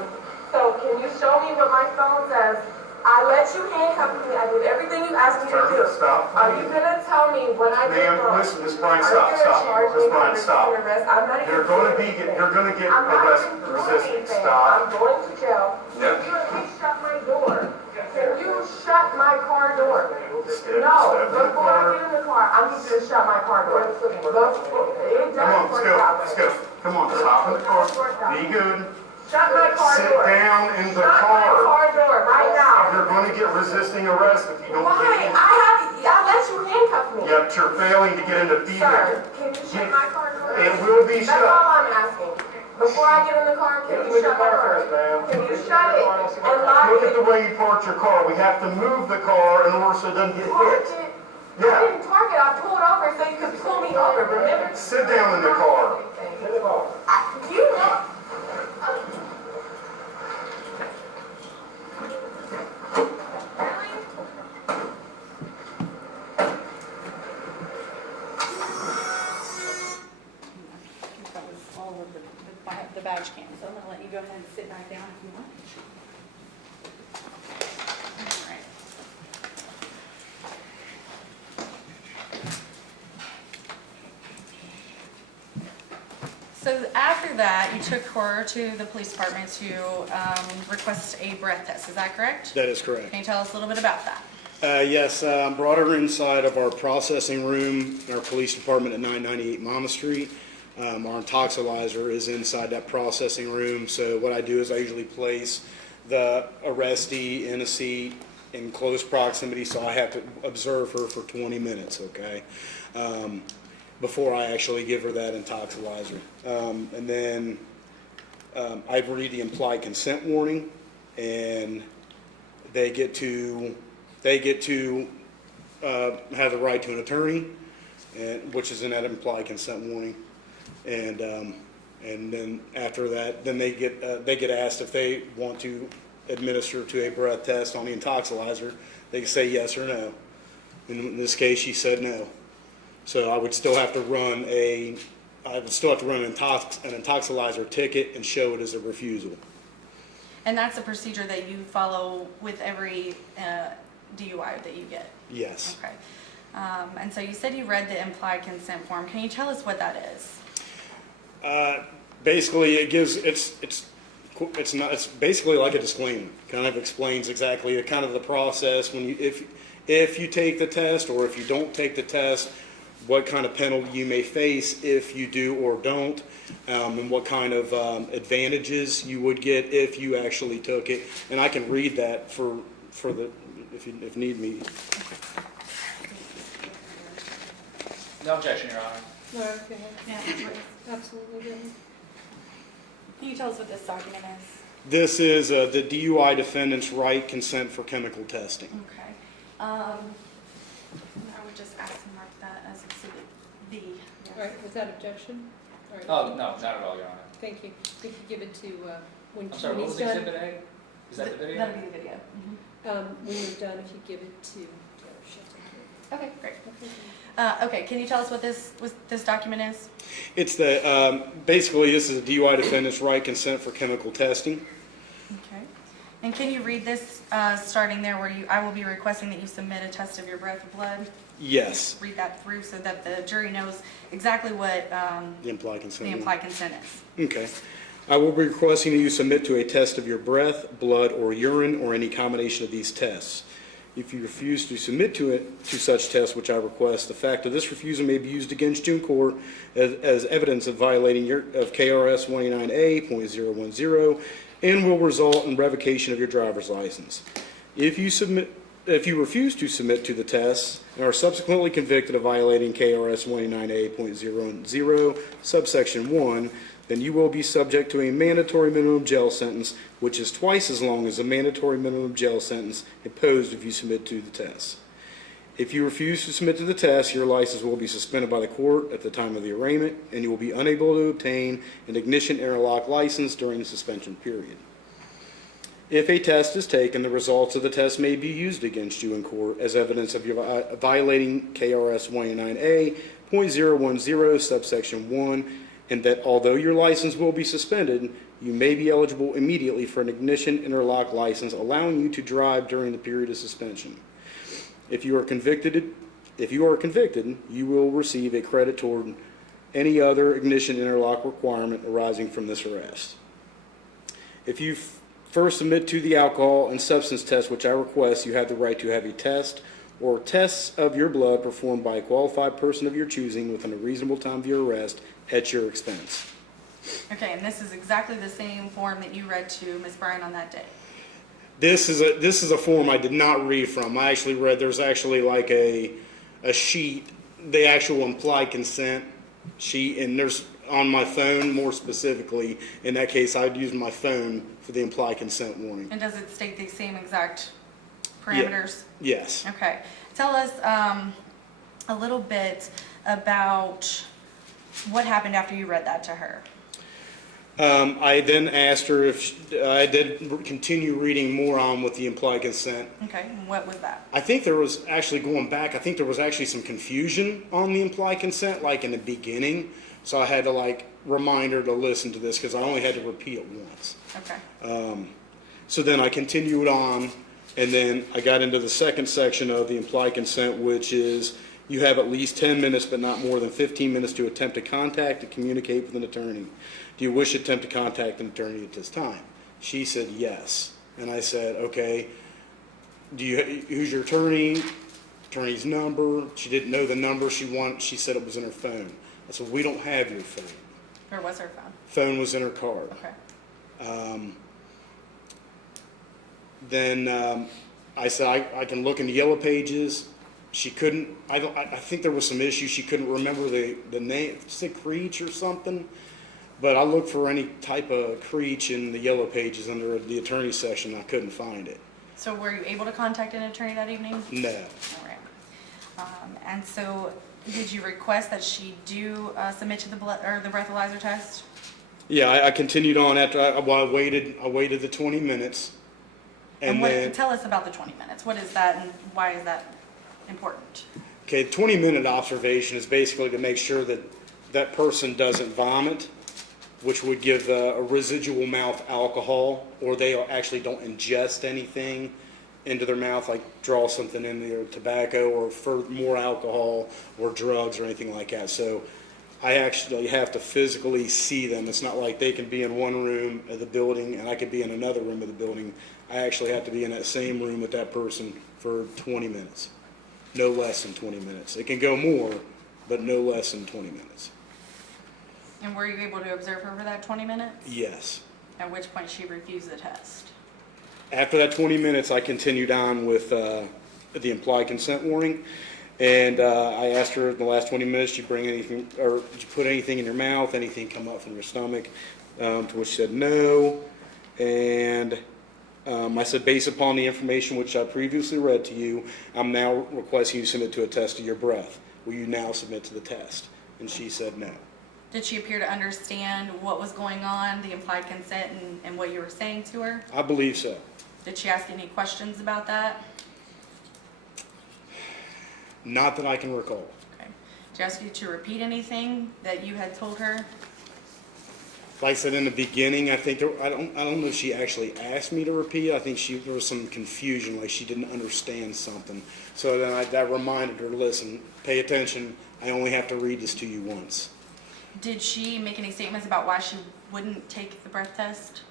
So can you show me what my phone says? I let you handcuff me, I did everything you asked me to do. Stop. Are you gonna tell me when I did Ma'am, wrong? listen, Miss Bryant, Are stop, you gonna charge Miss me Bryant, for stop. resisting arrest? I'm not even You're gonna get I'm not arrest even doing resisting. anything. Stop. I'm going to jail. Yep. Can you at least shut my door? Can you shut my car door? Step No, in the before I car. get in the car, I need you to shut my car door. It Come on, doesn't work let's go. that Let's way. go. Come on, stop in the car. Be good. Shut my car Sit door. down in the Shut my car. car door right now. You're going to get resisting arrest if you don't Why? get in. I let you handcuff me. Yep, you're failing to get into vehicle. Sir, can you shut my car door? It will be That's shut. all I'm asking. Before I get in the car, can you shut my car? Can you shut it and lock Look at it? the way you parked your car. We have to move the car in order so it doesn't get Park hit. it. I Yeah. didn't park it. I pulled over so you could pull me over. Remember? Sit down in the car. Do you know? That was all of the badge cam, so I'm going to let you go ahead and sit back down if you want. All right. So after that, you took her to the police department to request a breath test, is that correct? That is correct. Can you tell us a little bit about that? Yes, brought her inside of our processing room in our police department at 998 Mama Street. Our intoxilyzer is inside that processing room, so what I do is I usually place the arrestee in a seat in close proximity, so I have to observe her for 20 minutes, okay, before I actually give her that intoxilyzer. And then I read the implied consent warning, and they get to have the right to an attorney, which is in that implied consent warning. And And then after that, then they get asked if they want to administer to a breath test on the intoxilyzer. They can say yes or no. In this case, she said no. So I would still have to run an intoxilyzer ticket and show it as a refusal. And that's a procedure that you follow with every DUI that you get? Yes. Okay. And so you said you read the implied consent form. Can you tell us what that is? Basically, it's basically like a disclaimer. Kind of explains exactly the process when if you take the test or if you don't take the test, what kind of penalty you may face if you do or don't, and what kind of advantages you would get if you actually took it. And I can read that for the if need me. No objection, Your Honor. No, okay, Yeah. absolutely good. Can you tell us what this document is? This is the DUI defendant's right consent for chemical testing. Okay. I would just ask to mark that as Exhibit B. Yes. All right, without objection? All right. Oh, no, not at all, Your Honor. Thank you. We could give it to, when I'm sorry, what was he's done. Exhibit A? Is that the video? That'll be the video. When you're done, if you give it to, Okay, great. okay. Okay, can you tell us what this document is? It's basically this is a DUI defendant's right consent for chemical testing. Okay. And can you read this, starting there where I will be requesting that you submit a test of your breath or blood? Yes. Read that through so that the jury knows exactly what The implied consent. the implied consent is. Okay. I will be requesting that you submit to a test of your breath, blood, or urine, or any combination of these tests. If you refuse to submit to such tests, which I request, the fact of this refusal may be used against you in court as evidence of violating of KRS 189A.010 and will result in revocation of your driver's license. If you refuse to submit to the tests and are subsequently convicted of violating KRS 189A.010 subsection 1, then you will be subject to a mandatory minimum jail sentence, which is twice as long as the mandatory minimum jail sentence imposed if you submit to the test. If you refuse to submit to the test, your license will be suspended by the court at the time of the arraignment, and you will be unable to obtain an ignition interlock license during the suspension period. If a test is taken, the results of the test may be used against you in court as evidence of your violating KRS 189A.010 subsection 1, and that although your license will be suspended, you may be eligible immediately for an ignition interlock license, allowing you to drive during the period of suspension. If you are convicted, you will receive a credit toward any other ignition interlock requirement arising from this arrest. If you first submit to the alcohol and substance test, which I request, you have the right to have a test or tests of your blood performed by a qualified person of your choosing within a reasonable time of your arrest at your expense. Okay, and this is exactly the same form that you read to Ms. Bryan on that day. This is a form I did not read from. I actually read, there's actually like a sheet, the actual implied consent sheet, and there's on my phone more specifically. In that case, I'd use my phone for the implied consent warning. And does it state the same exact parameters? Yes. Okay. Tell us a little bit about what happened after you read that to her. I then asked her if I did continue reading more on with the implied consent. Okay, and what was that? I think there was actually, going back, I think there was actually some confusion on the implied consent, like in the beginning. So I had to remind her to listen to this because I only had to repeat it once. Okay. So then I continued on, and then I got into the second section of the implied consent, which is you have at least 10 minutes, but not more than 15 minutes to attempt to contact and communicate with an attorney. Do you wish to attempt to contact an attorney at this time? She said yes. And I said, okay, who's your attorney? Attorney's number. She didn't know the number she wanted. She said it was in her phone. I said, we don't have your phone. Where was her phone? Phone was in her car. Okay. Then I said, I can look in the yellow pages. She couldn't, I think there was some issue. She couldn't remember the name, say Creech or something. But I looked for any type of Creech in the yellow pages under the attorney section. I couldn't find it. So were you able to contact an attorney that evening? No. All right. And so did you request that she do submit to the blood or the breathalyzer test? Yeah, I continued on after I waited the 20 minutes. And what, then, tell us about the 20 minutes. What is that and why is that important? okay, 20-minute observation is basically to make sure that that person doesn't vomit, which would give a residual mouth alcohol, or they actually don't ingest anything into their mouth, like draw something into their tobacco or for more alcohol or drugs or anything like that. So I actually have to physically see them. It's not like they can be in one room of the building and I could be in another room of the building. I actually have to be in that same room with that person for 20 minutes. No less than 20 minutes. It can go more, but no less than 20 minutes. And were you able to observe her for that 20 minutes? Yes. At which point she refused the test. After that 20 minutes, I continued on with the implied consent warning. And I asked her in the last 20 minutes, did you bring anything, or did you put anything in your mouth, anything come up from your stomach? To which she said no. And I said, based upon the information which I previously read to you, I'm now requesting you submit to a test of your breath. Will you now submit to the test? And she said no. Did she appear to understand what was going on, the implied consent, and what you were saying to her? I believe so. Did she ask any questions about that? Not that I can recall. Okay. Did she ask you to repeat anything that you had told her? Like I said in the beginning, I think I don't know if she actually asked me to repeat. I think there was some confusion, like she didn't understand something. So then that reminded her, listen, pay attention. I only have to read this to you once. Did she make any statements about why she wouldn't take the breath test?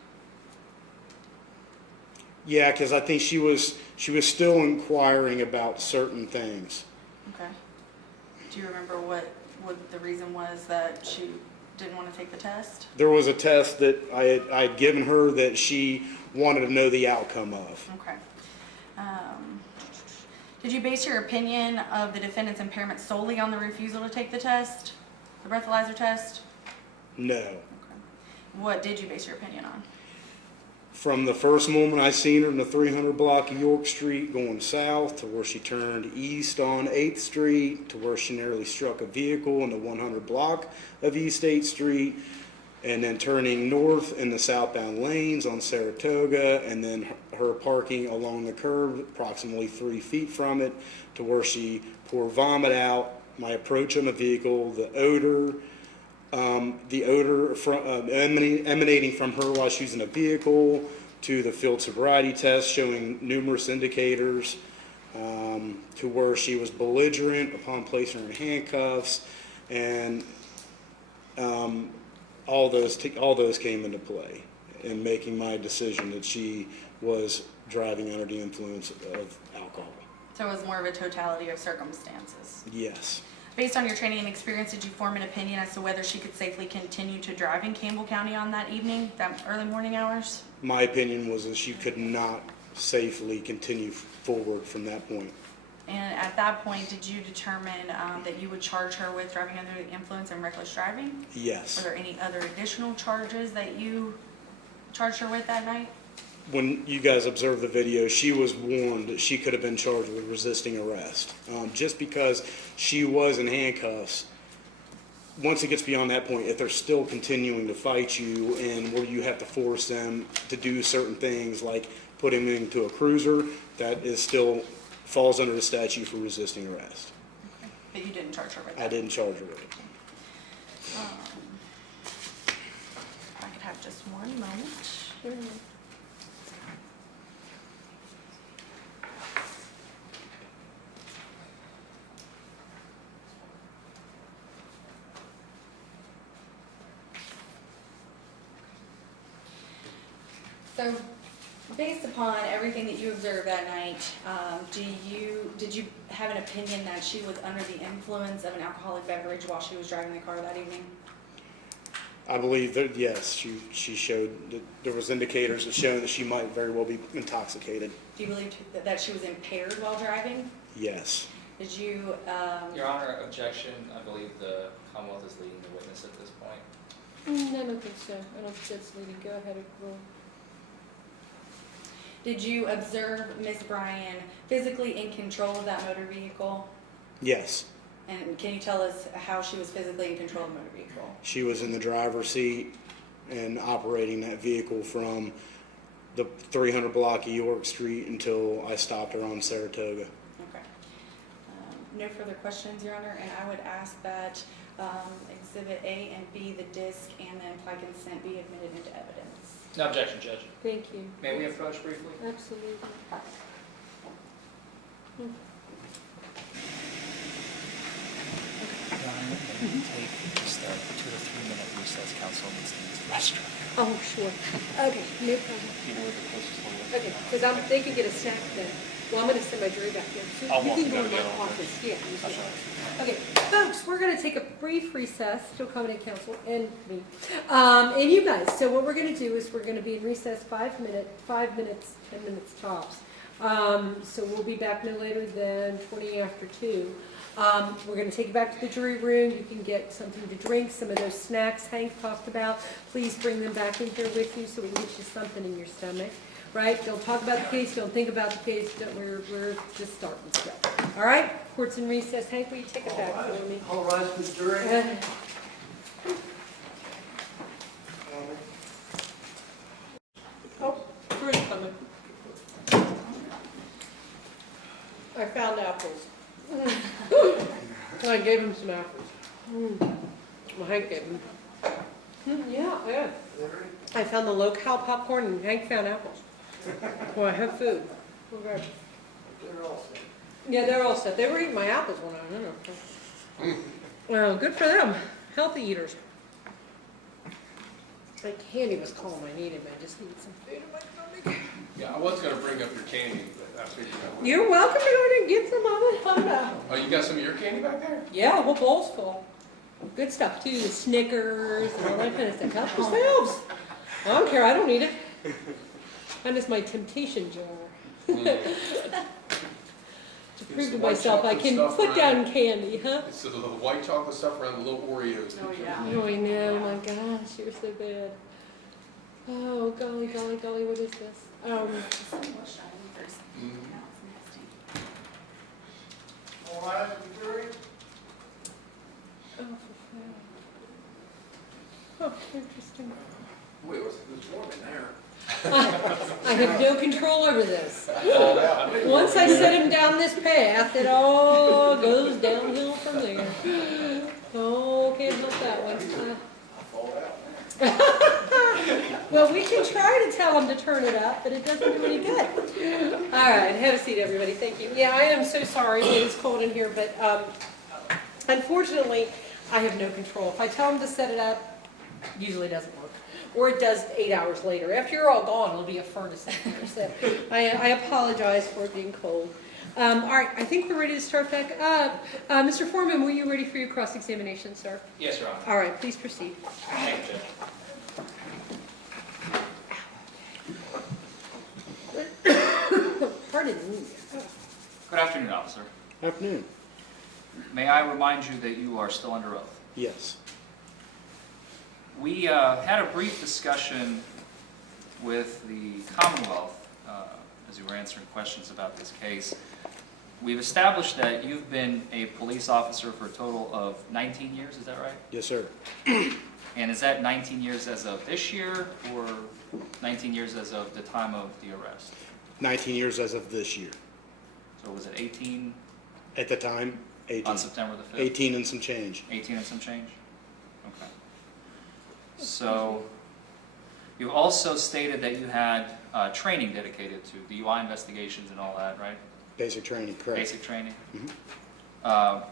Yeah, because I think she was still inquiring about certain things. Okay. Do you remember what the reason was that she didn't want to take the test? There was a test that I had given her that she wanted to know the outcome of. Okay. Did you base your opinion of the defendant's impairment solely on the refusal to take the test, the breathalyzer test? No. Okay. What did you base your opinion on? From the first moment I seen her in the 300 block of York Street going south to where she turned east on 8th Street to where she nearly struck a vehicle in the 100 block of East 8th Street, and then turning north in the southbound lanes on Saratoga, and then her parking along the curb approximately 3 feet from it to where she poured vomit out, my approach on the vehicle, the odor emanating from her while she was in a vehicle, to the field sobriety test showing numerous indicators, to where she was belligerent upon placing her in handcuffs, and all those came into play in making my decision that she was driving under the influence of alcohol. So it was more of a totality of circumstances. Yes. Based on your training and experience, did you form an opinion as to whether she could safely continue to drive in Campbell County on that evening, that early morning hours? My opinion was that she could not safely continue forward from that point. And at that point, did you determine that you would charge her with driving under the influence and reckless driving? Yes. Were there any other additional charges that you charged her with that night? When you guys observed the video, she was warned that she could have been charged with resisting arrest. Just because she was in handcuffs, once it gets beyond that point, if they're still continuing to fight you and where you have to force them to do certain things like put him into a cruiser, that is still falls under the statute for resisting arrest. Okay. But you didn't charge her with that? I didn't charge her with it. If I could have just one moment. So, based upon everything that you observed that night, did you have an opinion that she was under the influence of an alcoholic beverage while she was driving the car that evening? I believe that, yes, she showed that there was indicators that showed that she might very well be intoxicated. Do you believe that she was impaired while driving? Yes. Did you, Your Honor, objection. I believe the Commonwealth is leading the witness at this point. I don't think so. I don't think that's leading. Go ahead and roll. did you observe Ms. Bryan physically in control of that motor vehicle? Yes. And can you tell us how she was physically in control of the motor vehicle? She was in the driver's seat, and operating that vehicle from the 300 block of York Street until I stopped her on Saratoga. Okay. No further questions, Your Honor, and I would ask that Exhibit A and B, the disc and the implied consent, be admitted into evidence. No objection, Judge. Thank you. May we approach briefly? Absolutely. Take just a 2 to 3 minute recess. Council needs to use the restroom. Oh, sure. Okay, no problem. Okay, because they can get a snack then. Well, I'm gonna send my jury back there. So I'll you walk can you go down to my the aisle. office. Yeah. you can. Okay, folks, we're gonna take a brief recess to accommodate council and me. And you guys, so what we're gonna do is we're gonna be in recess 5 minutes, 10 minutes tops. So we'll be back no later than 20 after 2. We're going to take you back to the jury room. You can get something to drink, some of those snacks Hank talked about. Please bring them back in here with you so we can get you something in your stomach, right? Don't talk about the case. Don't think about the case. We're just starting stuff. All right? Court's in recess. Hank, will you take it back for me? All rise for the jury. Oh, jury's coming. I found apples. I gave him some apples. Well, Hank gave him. Yeah. I found the low-cal popcorn and Hank found apples. Well, I have food. Okay. They're all set. Yeah, they're all set. They were eating my apples when I was in there. Well, good for them. Healthy eaters. My candy was calm. I needed it. I just needed some food in my stomach. Yeah, I was gonna bring up your candy, but I figured I would. You're welcome to go in and get some of it. Oh, you got some of your candy back there? Yeah, the whole bowl's full. Good stuff too, the Snickers and all that kind of stuff. Help yourselves. I don't care, I don't need it. That is my temptation jar. To prove to the white myself I chocolate can stuff put around. down candy, huh? It's the little white chocolate stuff around the little Oreos. Oh, yeah. Oh, I know, my gosh, you're so bad. Oh, golly, golly, golly, what is this? All rise for the jury. Oh, for fun. Oh, interesting. Wait, there's more in there. I have no control over this. Once I set him down this path, it all goes downhill from there. Oh, can't help that one. Well, we can try to tell him to turn it up, but it doesn't do any good. All right, have a seat, everybody. Thank you. Yeah, I am so sorry it is cold in here, but unfortunately, I have no control. If I tell him to set it up, it usually doesn't work. Or it does 8 hours later. After you're all gone, it'll be a furnace in here. So I apologize for it being cold. All right, I think we're ready to start back up. Mr. Forman, were you ready for your cross-examination, sir? Yes, Your Honor. All right, please proceed. Thank you, Judge. Pardon me. Good afternoon, officer. Afternoon. May I remind you that you are still under oath? Yes. We had a brief discussion with the Commonwealth as we were answering questions about this case. We've established that you've been a police officer for a total of 19 years, is that right? Yes, sir. And is that 19 years as of this year or 19 years as of the time of the arrest? 19 years as of this year. So was it 18 At the time, 18. on September the 5th? 18 and some change. 18 and some change? Okay. So you also stated that you had training dedicated to DUI investigations and all that, right? Basic training, correct. Basic training? Mhm.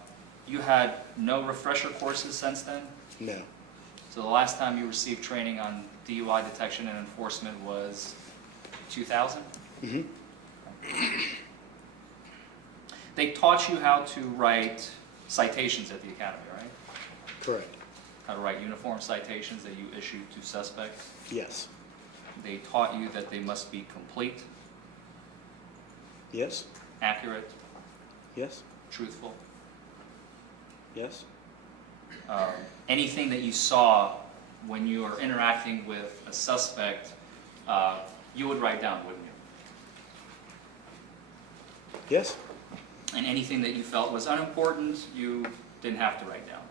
You had no refresher courses since then? No. So the last time you received training on DUI detection and enforcement was 2000? Mhm. They taught you how to write citations at the academy, right? Correct. How to write uniform citations that you issued to suspects. Yes. They taught you that they must be complete, Yes. accurate, Yes. truthful. Yes. Anything that you saw when you were interacting with a suspect, you would write down, wouldn't you? Yes. And anything that you felt was unimportant, you didn't have to write down.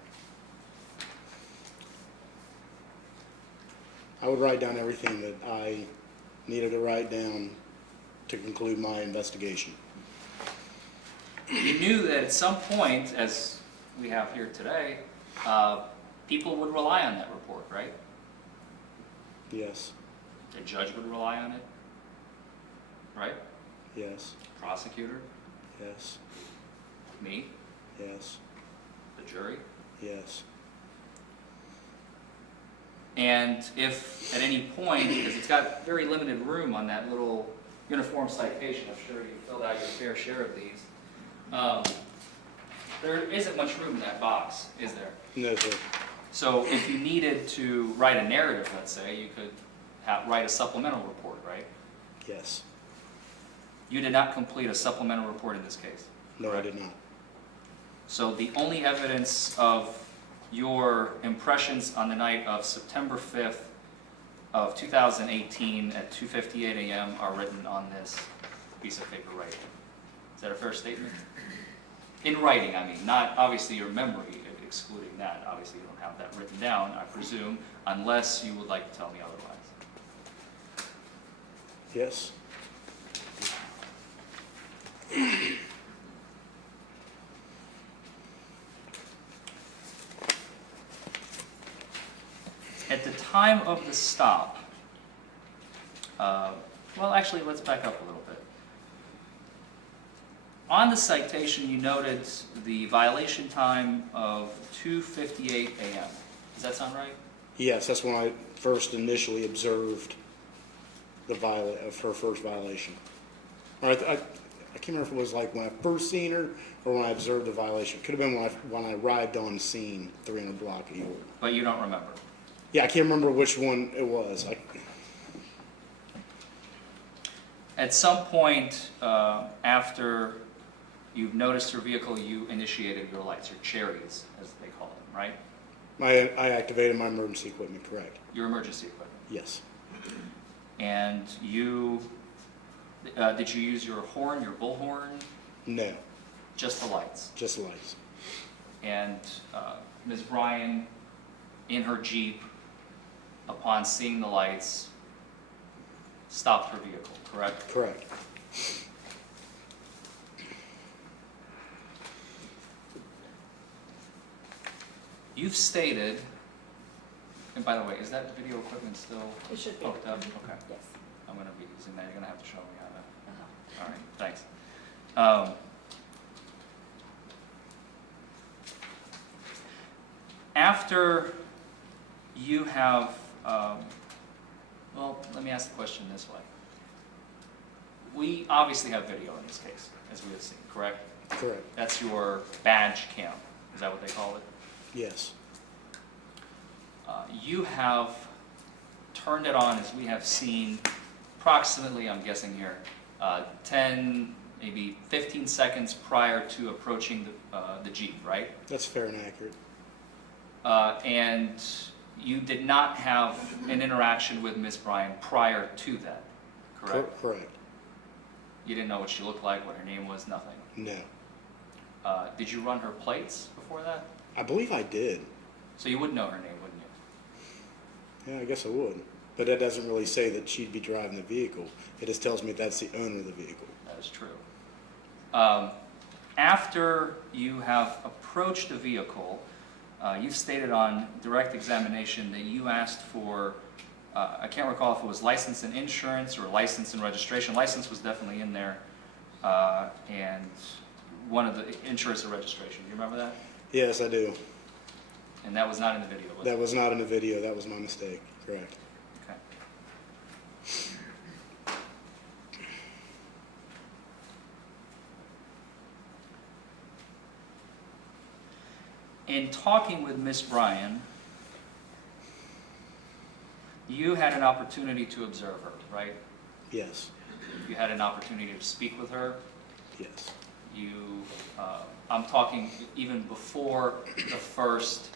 I would write down everything that I needed to write down to conclude my investigation. You knew that at some point, as we have here today, people would rely on that report, right? Yes, The judge would rely on it, right? yes, Prosecutor, yes, me, yes, the jury. yes, And if at any point, because it's got very limited room on that little uniform citation, I'm sure you filled out your fair share of these, there isn't much room in that box, is there? no, sir. So if you needed to write a narrative, let's say, you could write a supplemental report, right? Yes, You did not complete a supplemental report in this case. no, I correct? did not. So the only evidence of your impressions on the night of September 5th of 2018 at 2:58 a.m. are written on this piece of paper right here. Is that a fair statement? In writing, I mean, not obviously your memory, excluding that. Obviously, you don't have that written down, I presume, unless you would like to tell me otherwise. Yes, At the time of the stop, well, actually, let's back up a little bit. On the citation, you noted the violation time of 2:58 a.m. Does that sound right? yes, that's when I first initially observed the her first violation. Or I can't remember if it was like when I first seen her or when I observed the violation. Could have been when I arrived on scene, 300 block of York. But you don't remember. Yeah, I can't remember which one it was. At some point after you've noticed her vehicle, you initiated your lights, your cherries, as they call them, right? I activated my emergency equipment, correct? Your emergency equipment. Yes. And you, did you use your horn, your bullhorn? No, Just the lights? just lights. And Ms. Bryan, in her Jeep, upon seeing the lights, stopped her vehicle, correct? Correct. You've stated, and by the way, is that video equipment still It should be. hooked up? Okay. Yes. I'm going to be using that. You're going to have to show me how to. Uh-huh. All right, thanks. After you have, well, let me ask the question this way. We obviously have video in this case, as we have seen, correct? Correct. That's your badge cam. Is that what they call it? Yes. You have turned it on, as we have seen, approximately, I'm guessing here, 10, maybe 15 seconds prior to approaching the Jeep, right? That's fair and accurate. And you did not have an interaction with Miss Bryan prior to that, correct? Correct. You didn't know what she looked like, what her name was, nothing. No. Did you run her plates before that? I believe I did. So you would know her name, wouldn't you? Yeah, I guess I would. But that doesn't really say that she'd be driving the vehicle. It just tells me that's the owner of the vehicle. That is true. After you have approached the vehicle, you've stated on direct examination that you asked for, I can't recall if it was license and insurance or license and registration. License was definitely in there, and one of the insurance and registration. Do you remember that? Yes, I do. And that was not in the video, was it? That was not in the video. That was my mistake. Correct. Okay. In talking with Miss Bryan, you had an opportunity to observe her, right? Yes. You had an opportunity to speak with her. Yes. You, I'm talking even before the first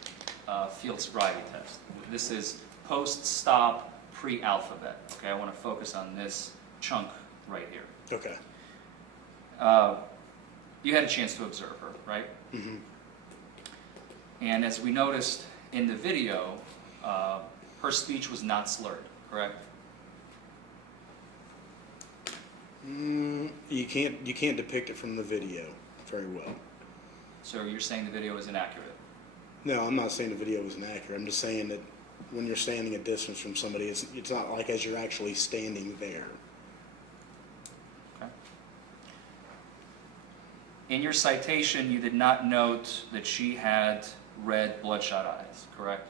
field sobriety test. This is post-stop, pre-alphabet. Okay, I want to focus on this chunk right here. Okay. You had a chance to observe her, right? Mm-hmm. And as we noticed in the video, her speech was not slurred, correct? You can't depict it from the video very well. So you're saying the video is inaccurate? No, I'm not saying the video is inaccurate. I'm just saying that when you're standing a distance from somebody, it's not like as you're actually standing there. Okay. In your citation, you did not note that she had red bloodshot eyes, correct?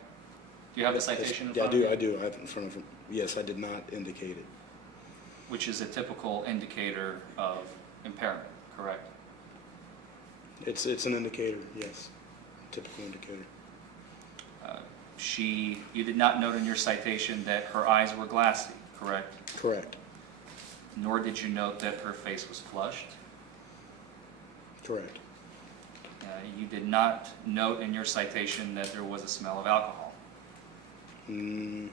Do you have the citation in Yeah, front of you? I do. I have it in front of me. Yes, I did not indicate it. Which is a typical indicator of impairment, correct? It's an indicator, yes. Typical indicator. You did not note in your citation that her eyes were glassy, correct? Correct. Nor did you note that her face was flushed. Correct. You did not note in your citation that there was a smell of alcohol. Feel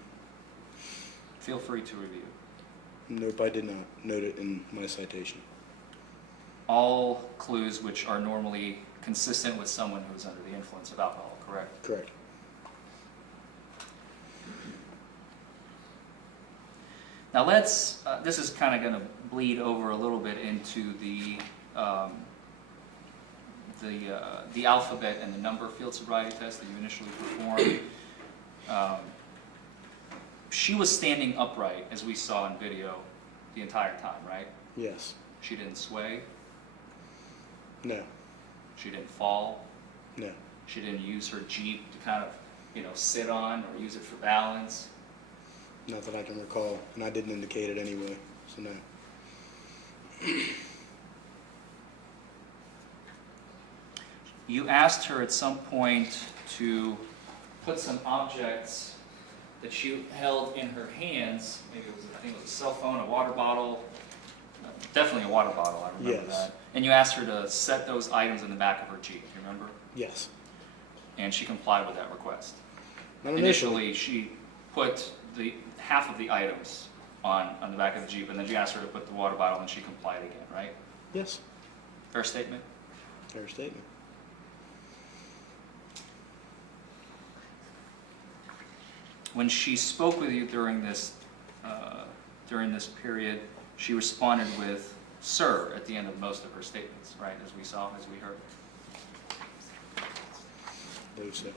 free to review. Nope, I did not note it in my citation. All clues which are normally consistent with someone who is under the influence of alcohol, correct? Correct. Now let's, this is kind of going to bleed over a little bit into the alphabet and the number field sobriety test that you initially performed. She was standing upright, as we saw in video, the entire time, right? Yes. She didn't sway. No. She didn't fall. No. She didn't use her Jeep to kind of, sit on or use it for balance. Not that I can recall, and I didn't indicate it anyway, so no. You asked her at some point to put some objects that she held in her hands. Maybe it was, I think it was a cell phone, a water bottle. Definitely a water bottle, I remember Yes. that. And you asked her to set those items in the back of her Jeep, you remember? Yes. And she complied with that request. Not initially. Initially, she put the half of the items on the back of the Jeep, and then you asked her to put the water bottle, and she complied again, right? Yes. Fair statement? Fair statement. When she spoke with you during this period, she responded with "sir" at the end of most of her statements, right? As we saw, as we heard. I believe so.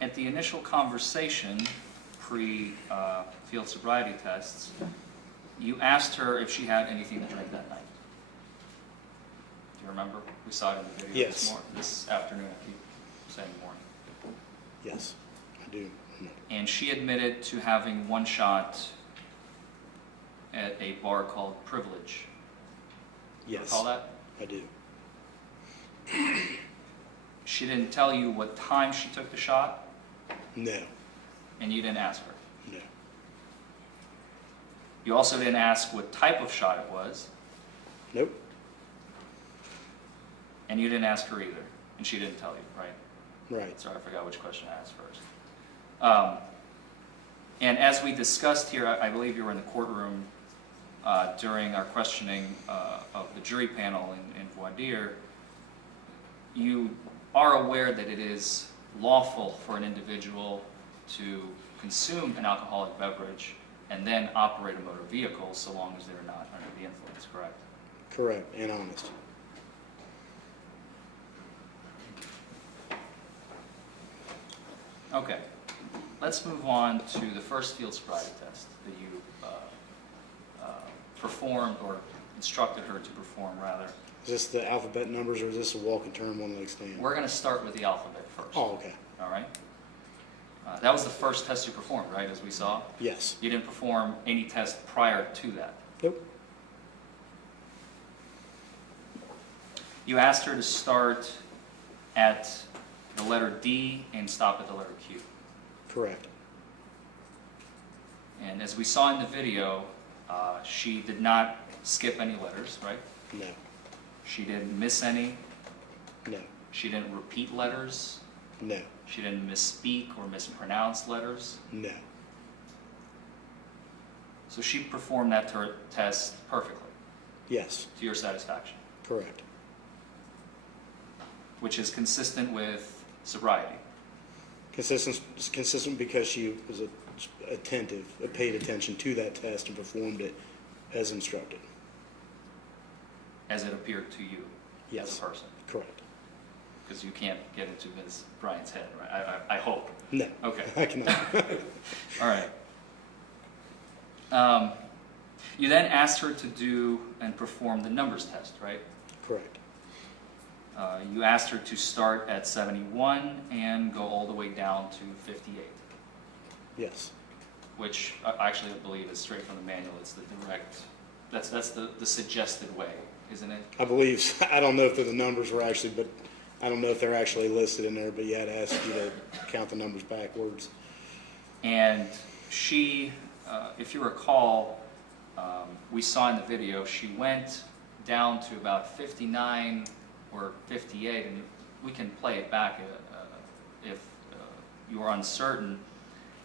At the initial conversation, pre-field sobriety tests, you asked her if she had anything to drink that night. Do you remember? We saw it in the video Yes. this afternoon. I keep saying morning. Yes, I do remember. And she admitted to having one shot at a bar called Privilege. You Yes. recall that? I do. She didn't tell you what time she took the shot, No. and you didn't ask her. No. You also didn't ask what type of shot it was, Nope. and you didn't ask her either, and she didn't tell you, right? Right. Sorry, I forgot which question I asked first. And as we discussed here, I believe you were in the courtroom during our questioning of the jury panel in voir dire. You are aware that it is lawful for an individual to consume an alcoholic beverage and then operate a motor vehicle so long as they're not under the influence, correct? Correct and honest. Okay, let's move on to the first field sobriety test that you performed or instructed her to perform, rather. Is this the alphabet numbers or is this a walk and turn one leg stand? We're going to start with the alphabet first. Oh, okay. All right? That was the first test you performed, right, as we saw? Yes. You didn't perform any test prior to that. Nope. You asked her to start at the letter D and stop at the letter Q. Correct. And as we saw in the video, she did not skip any letters, right? No. She didn't miss any. No. She didn't repeat letters. No. She didn't misspeak or mispronounce letters. No. So she performed that test perfectly, Yes, to your satisfaction, correct. which is consistent with sobriety. Consistent because she was attentive, paid attention to that test and performed it as instructed. As it appeared to you Yes. as a person. Correct. Because you can't get into Ms. Bryant's head, right? I hope. No. Okay. I cannot. All right. You then asked her to do and perform the numbers test, right? Correct. You asked her to start at 71 and go all the way down to 58, Yes. which I actually believe is straight from the manual. It's the direct, that's the suggested way, isn't it? I believe, I don't know if the numbers were actually, but I don't know if they're actually listed in there, but yeah, it asked you to count the numbers backwards. And she, if you recall, we saw in the video, she went down to about 59 or 58, and we can play it back if you are uncertain.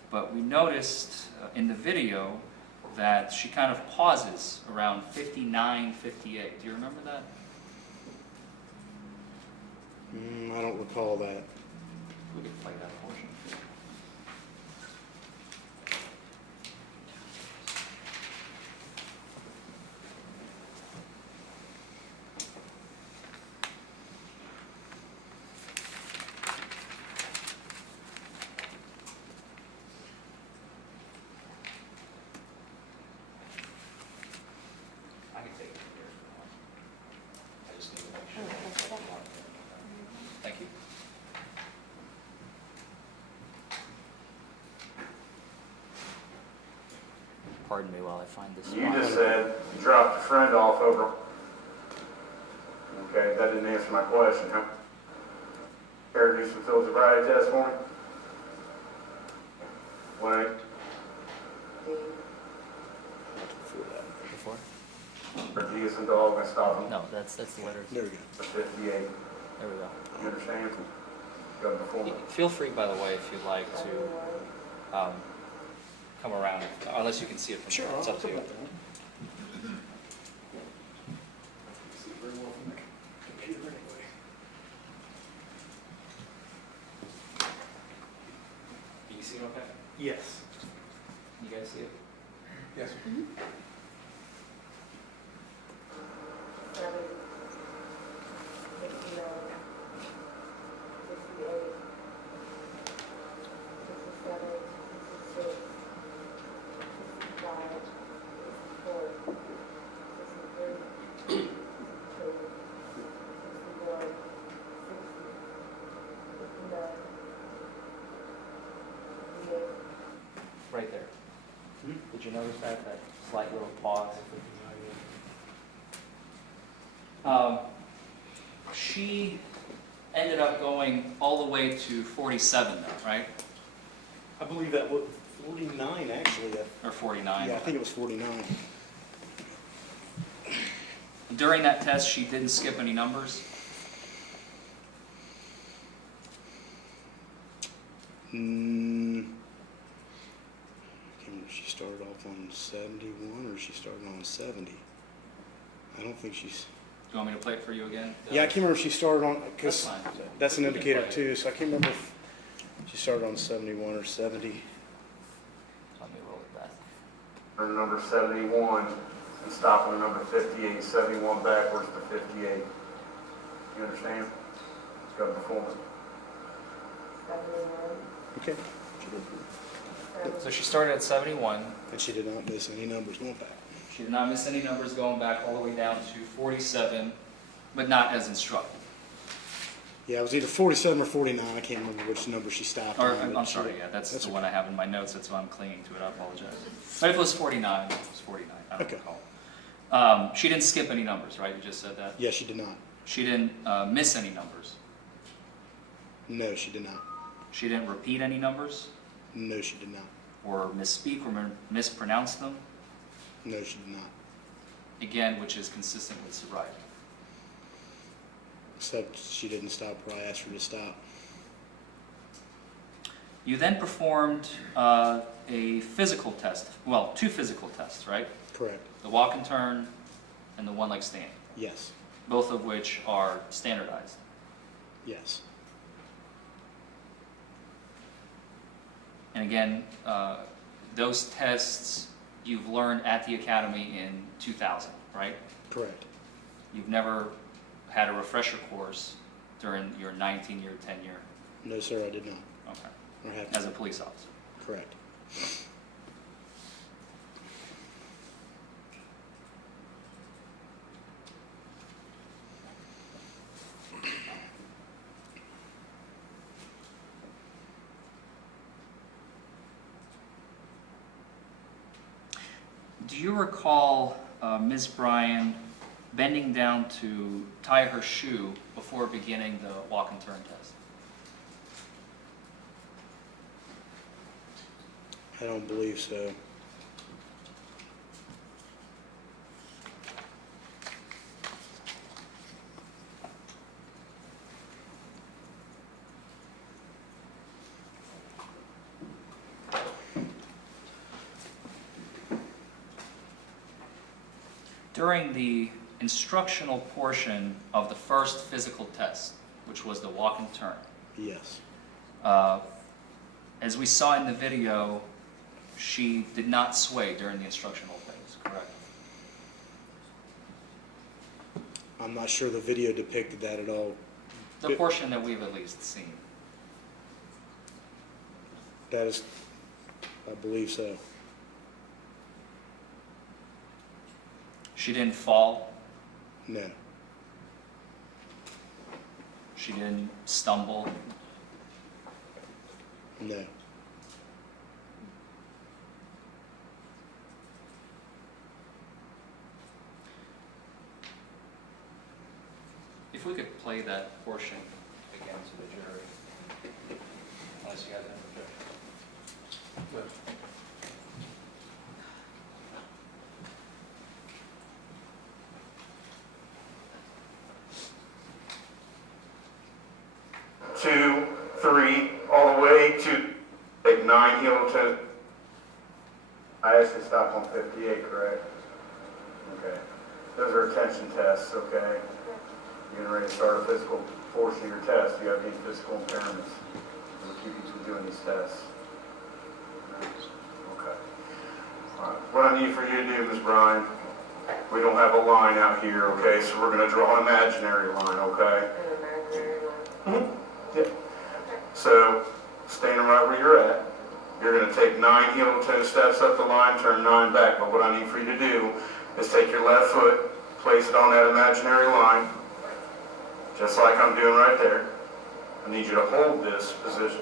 But we noticed in the video that she kind of pauses around 59, 58. Do you remember that? I don't recall that. We could play that portion. I can take it from here if you want. I just need to make sure. Thank you. Pardon me while I find this. You just said you dropped a friend off over. Okay, that didn't answer my question. Care to do some field sobriety test for me? When Before? or G is a dog and stop him No, that's the letter. There we go. at 58. There we go. You understand? Go before me. Feel free, by the way, if you'd like to come around, unless you can see it from here. It's up to you. Can you see it okay? Yes. You guys see it? Yes. 70, 69, 68, 67, 66, 65, 64, 63, 62, 61, 60, 59, 58. Right there. Did you notice that slight little pause? She ended up going all the way to 47 though, right? I believe that was 49 actually. Or 49. Yeah, I think it was 49. During that test, she didn't skip any numbers. Mm, I can't remember if she started off on 71 or she started on 70. I don't think she's. Do you want me to play it for you again? Yeah, I can't remember if she started on, That's because fine. that's an We can indicator play it. too, so I can't remember if she started on 71 or 70. Let me roll it back. Or number 71 and stop on number 58, 71 backwards to 58. You understand? Go before me. 71, Okay. 70, So she started at 71. And she did not miss any numbers going back. She did not miss any numbers going back all the way down to 47, but not as instructed. Yeah, it was either 47 or 49. I can't remember which number she stopped Or, on. but I'm she- sorry, yeah, that's the okay. one I have in my notes, that's why I'm clinging to it, I apologize. But if it was 49, it was 49, I don't Okay. recall. She didn't skip any numbers, right? You just said that? Yeah, she did not. She didn't miss any numbers. No, she did not. She didn't repeat any numbers, No, she did not. or misspeak, or mispronounce them, No, she did not. again, which is consistent with sobriety. Except she didn't stop where I asked her to stop. You then performed a physical test, well, 2 physical tests, right? Correct. The walk and turn and the one-leg stand, Yes. both of which are standardized. Yes. And again, those tests you've learned at the academy in 2000, right? Correct. You've never had a refresher course during your 19-year tenure, No, sir, I did not. okay, Or have as to. a police officer. Correct. Do you recall Ms. Bryan bending down to tie her shoe before beginning the walk and turn test? I don't believe so. During the instructional portion of the first physical test, which was the walk and turn, Yes. as we saw in the video, she did not sway during the instructional phase, correct? I'm not sure the video depicted that at all. The portion that we've at least seen. That is, I believe so. She didn't fall, No. she didn't stumble, No. If we could play that portion again to the jury, unless you guys have an objection. Two, three, all the way to, take 9 heel to, I asked you to stop on 58, correct? Okay. Those are attention tests, okay? You're getting ready to start a physical portion of your test. You have any physical impairments. We'll keep you from doing these tests. Okay. All right. What I need for you to do, Ms. Bryan, we don't have a line out here, okay? So we're going to draw an imaginary line, okay? An imaginary line. Mm-hmm. Yeah. So, standing right where you're at, you're going to take 9 heel toe steps up the line, turn 9 back. But what I need for you to do is take your left foot, place it on that imaginary line, just like I'm doing right there. I need you to hold this position.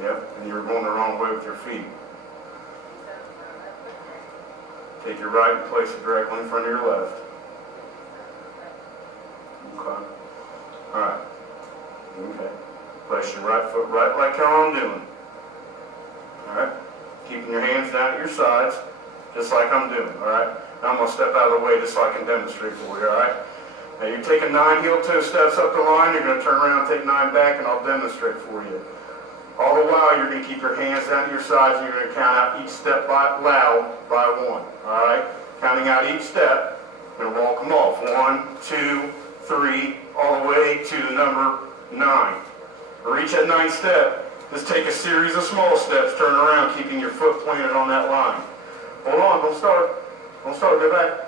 Yep, and you're going the wrong way with your feet. Take your right and place it directly in front of your left. Okay. All right. Okay. Place your right foot right like how I'm doing. All right. Keeping your hands down at your sides, just like I'm doing. All right. Now I'm going to step out of the way just so I can demonstrate for you. All right. Now you're taking 9 heel toe steps up the line. You're going to turn around and take 9 back, and I'll demonstrate for you. All the while, you're going to keep your hands down at your sides, and you're going to count out each step loud by 1. All right. Counting out each step. Going to walk them off. 1, 2, 3, all the way to the number 9. Reach that 9th step. Just take a series of small steps, turn around, keeping your foot planted on that line. Hold on, don't start. Don't start, go back.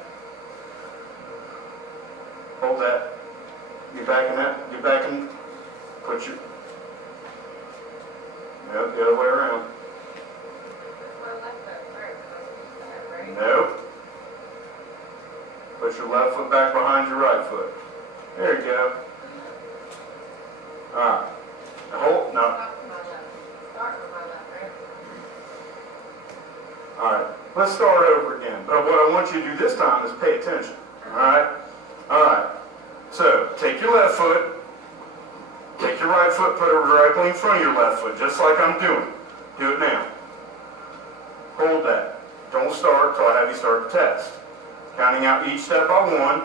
Hold that. Get back in that, get back in, put your, nope, the other way around. My left foot, right? Nope. Put your left foot back behind your right foot. There you go. All right. Now hold, no. Stop with my left. Start with my left, right? All right, let's start over again. But what I want you to do this time is pay attention. All right? All right. So take your left foot, take your right foot, put it directly in front of your left foot, just like I'm doing. Do it now. Hold that. Don't start till I have you start the test. Counting out each step by 1.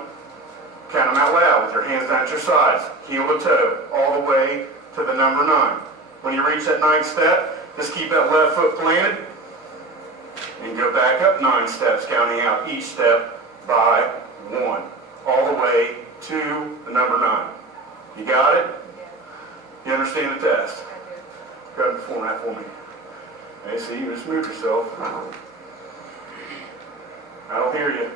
Count them out loud with your hands down at your sides, heel to toe, all the way to the number 9. When you reach that 9th step, just keep that left foot planted and go back up 9 steps, counting out each step by 1, all the way to the number 9. You got it? You understand the test? Go ahead and perform that for me. Hey, see, you just moved yourself. I don't hear you.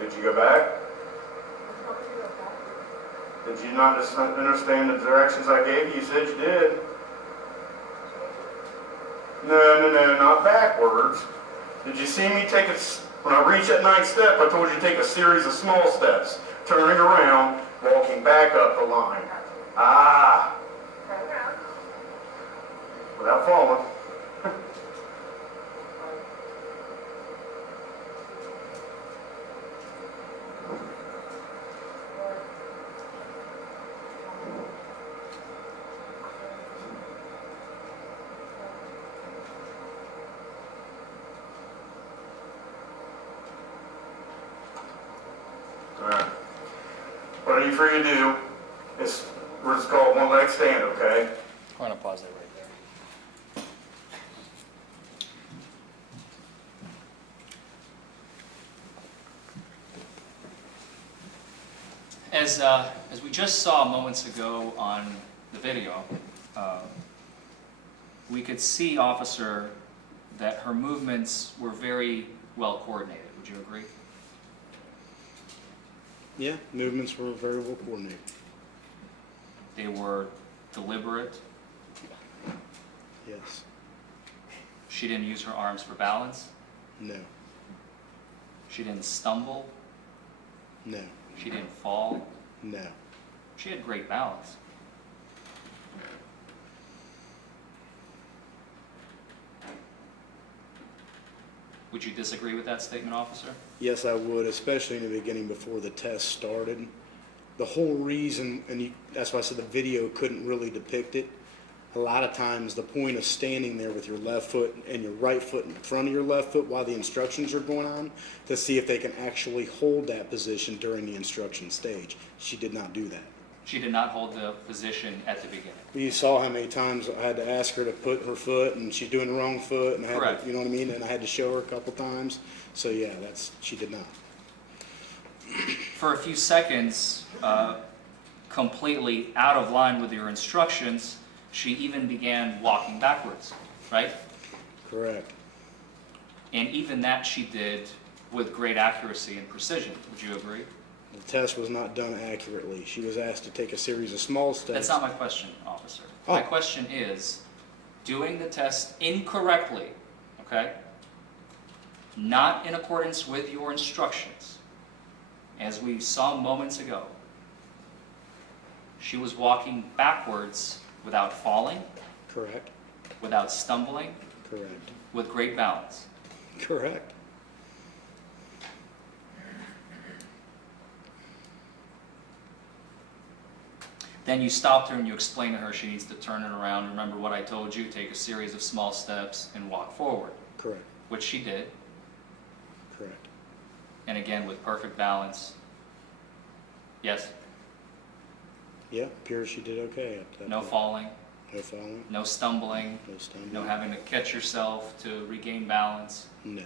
Did you go back? Did you not understand the directions I gave you? You said you did. No, not backwards. Did you see me take when I reached that 9th step, I told you to take a series of small steps, turning around, walking back up the line. Ah! Without falling. Alright. What I need for you to do is, we're just called one leg stand, okay? I'm going to pause that right there. As we just saw moments ago on the video, we could see, officer, that her movements were very well coordinated. Would you agree? Yeah, movements were very well coordinated. They were deliberate. Yes. She didn't use her arms for balance. No. She didn't stumble. No. She didn't fall. No. She had great balance. Would you disagree with that statement, officer? Yes, I would, especially in the beginning before the test started. The whole reason, and that's why I said the video couldn't really depict it. A lot of times the point of standing there with your left foot and your right foot in front of your left foot while the instructions are going on to see if they can actually hold that position during the instruction stage. She did not do that. She did not hold the position at the beginning. You saw how many times I had to ask her to put her foot, and she's doing the wrong foot, and I had Correct. to, you know what I mean? And I had to show her a couple times. So yeah, she did not. For a few seconds, completely out of line with your instructions, she even began walking backwards, right? Correct. And even that she did with great accuracy and precision. Would you agree? The test was not done accurately. She was asked to take a series of small steps. That's not my question, officer. Oh. My question is, doing the test incorrectly, okay? Not in accordance with your instructions, as we saw moments ago. She was walking backwards without falling, Correct. without stumbling, Correct. with great balance. Correct. Then you stopped her and you explained to her she needs to turn it around. Remember what I told you, take a series of small steps and walk forward, Correct. which she did. Correct. And again, with perfect balance. Yes? Yeah, appears she did okay up to that No point. falling, No falling. no stumbling, No stumbling. no having to catch yourself to regain balance. No.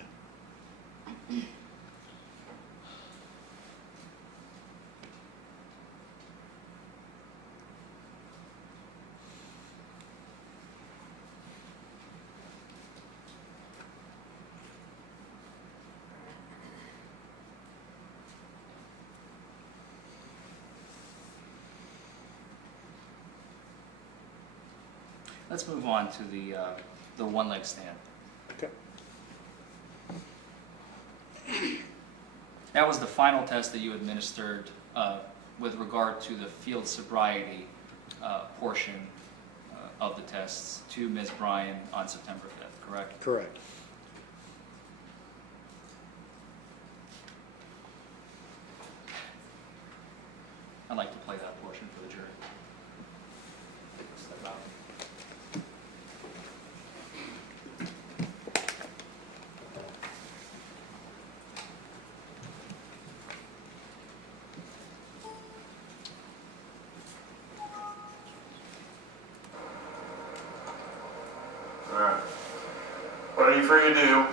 Let's move on to the one-leg stand. Okay. That was the final test that you administered with regard to the field sobriety portion of the tests to Ms. Bryan on September 5th, correct? Correct. I'd like to play that portion for the jury. Step out. Alright. What I need for you to do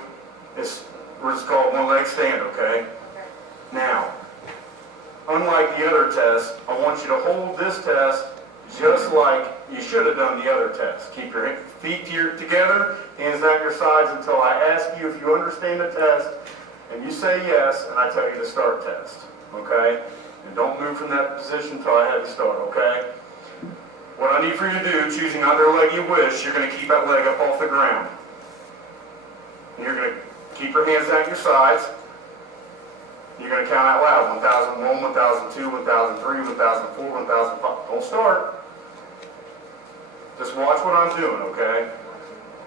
is, what's called one leg stand, okay? Now, unlike the other test, I want you to hold this test just like you should have done the other test. Keep your feet together, hands at your sides until I ask you if you understand the test, and you say yes, and I tell you to start test, okay? And don't move from that position until I have you start, okay? What I need for you to do, choosing either leg you wish, you're going to keep that leg up off the ground. And you're going to keep your hands at your sides. You're going to count out loud. 1001, 1002, 1003, 1004, 1005. Don't start. Just watch what I'm doing, okay?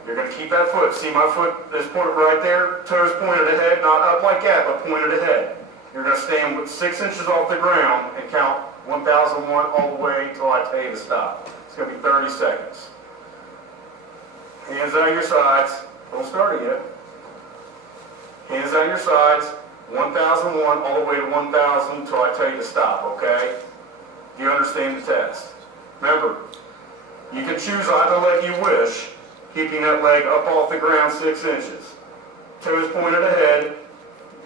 You're going to keep that foot. See my foot is pointed right there? Toes pointed ahead, not up like that, but pointed ahead. You're going to stand with 6 inches off the ground and count 1001 all the way until I tell you to stop. It's going to be 30 seconds. Hands at your sides. Don't start it yet. Hands at your sides. 1001 all the way to 1000 until I tell you to stop, okay? Do you understand the test? Remember, you can choose either leg you wish, keeping that leg up off the ground 6 inches. Toes pointed ahead,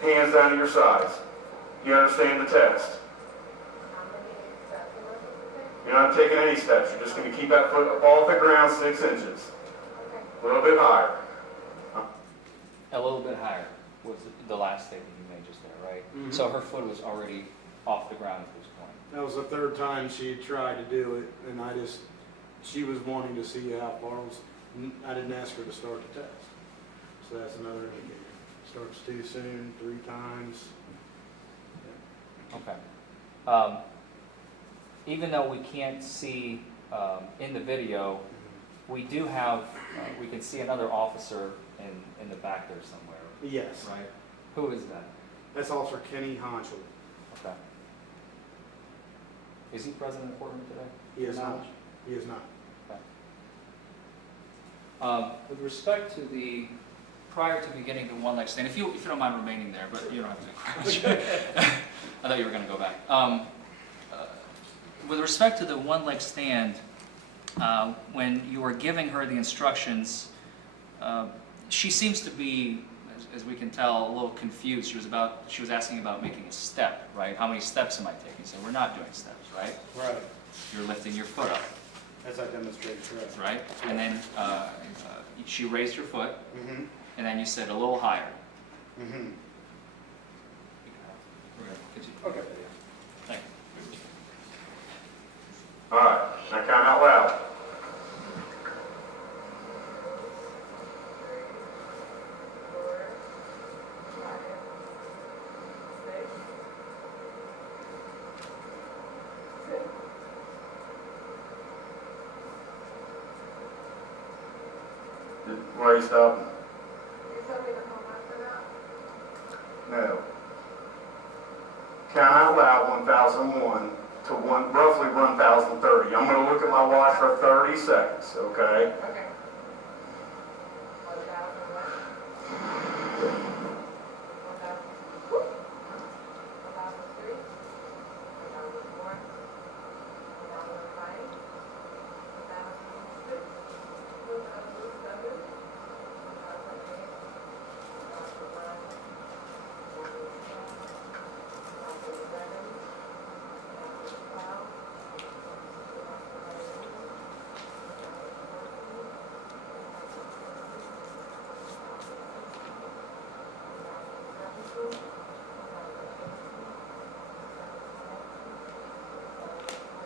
hands down to your sides. Do you understand the test? You're not taking any steps. You're just going to keep that foot up off the ground 6 inches. A little bit higher. A little bit higher was the last statement you made just there, right? Mhm. So her foot was already off the ground at this point. That was the third time she had tried to do it, and she was wanting to see how far I didn't ask her to start the test. So that's another indicator. Starts too soon, 3 times. Okay. Even though we can't see in the video, we do have, we can see another officer in the back there somewhere, Yes. right? Who is that? That's Officer Kenny Honchel. Okay. Is he present in the courtroom today? He is Your not. knowledge? He is not. With respect to the, prior to beginning the one leg stand, if you don't mind remaining there, but you don't have to crouch. I thought you were going to go back. With respect to the one leg stand, when you were giving her the instructions, she seems to be, as we can tell, a little confused. She was asking about making a step, right? How many steps am I taking? So we're not doing steps, right? Right. You're lifting your foot up, As I demonstrated, correct. right? And then she raised her foot, Mm-hmm. and then you said a little higher. Mm-hmm. We're going to continue. Okay. Thank you. All right. Now count out loud. Why are you stopping? You told me to hold after that? No. Count out loud 1001 to roughly 1030. I'm going to look at my watch for 30 seconds, okay? Okay. 1001. 1003. 1004. 1005. 1006. 1007. 2008.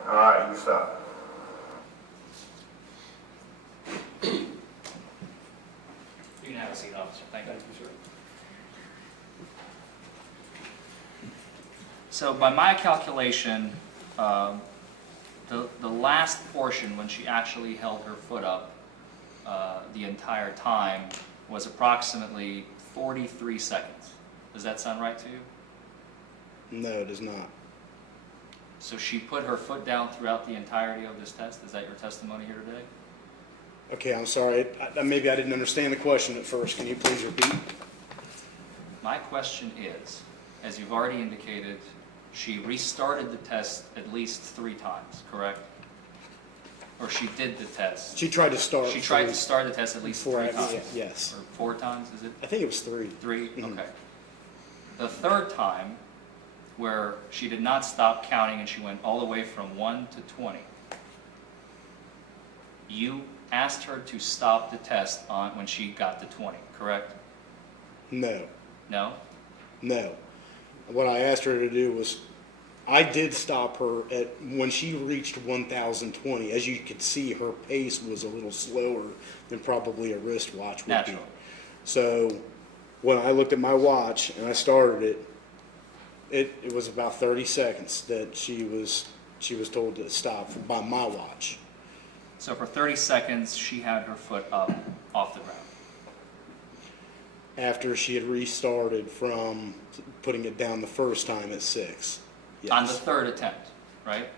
All right, you stop. You can have a seat, officer. Thank you. Sir. So by my calculation, the last portion, when she actually held her foot up the entire time, was approximately 43 seconds. Does that sound right to you? No, it is not. So she put her foot down throughout the entirety of this test? Is that your testimony here today? Okay, I'm sorry. Maybe I didn't understand the question at first. Can you please repeat? My question is, as you've already indicated, she restarted the test at least 3 times, correct? Or she did the test? She tried to start. She tried to start the test at least 3 times? Yes. Or 4 times, is it? I think it was 3. 3? Mhm. Okay. The third time, where she did not stop counting and she went all the way from 1 to 20, you asked her to stop the test when she got to 20, correct? No. No? No. What I asked her to do was, I did stop her when she reached 1,020. As you could see, her pace was a little slower than probably a wristwatch would Naturally. be. So when I looked at my watch and I started it was about 30 seconds that she was told to stop by my watch. So for 30 seconds, she had her foot up off the ground. After she had restarted from putting it down the first time at 6. Yes. On the third attempt, right?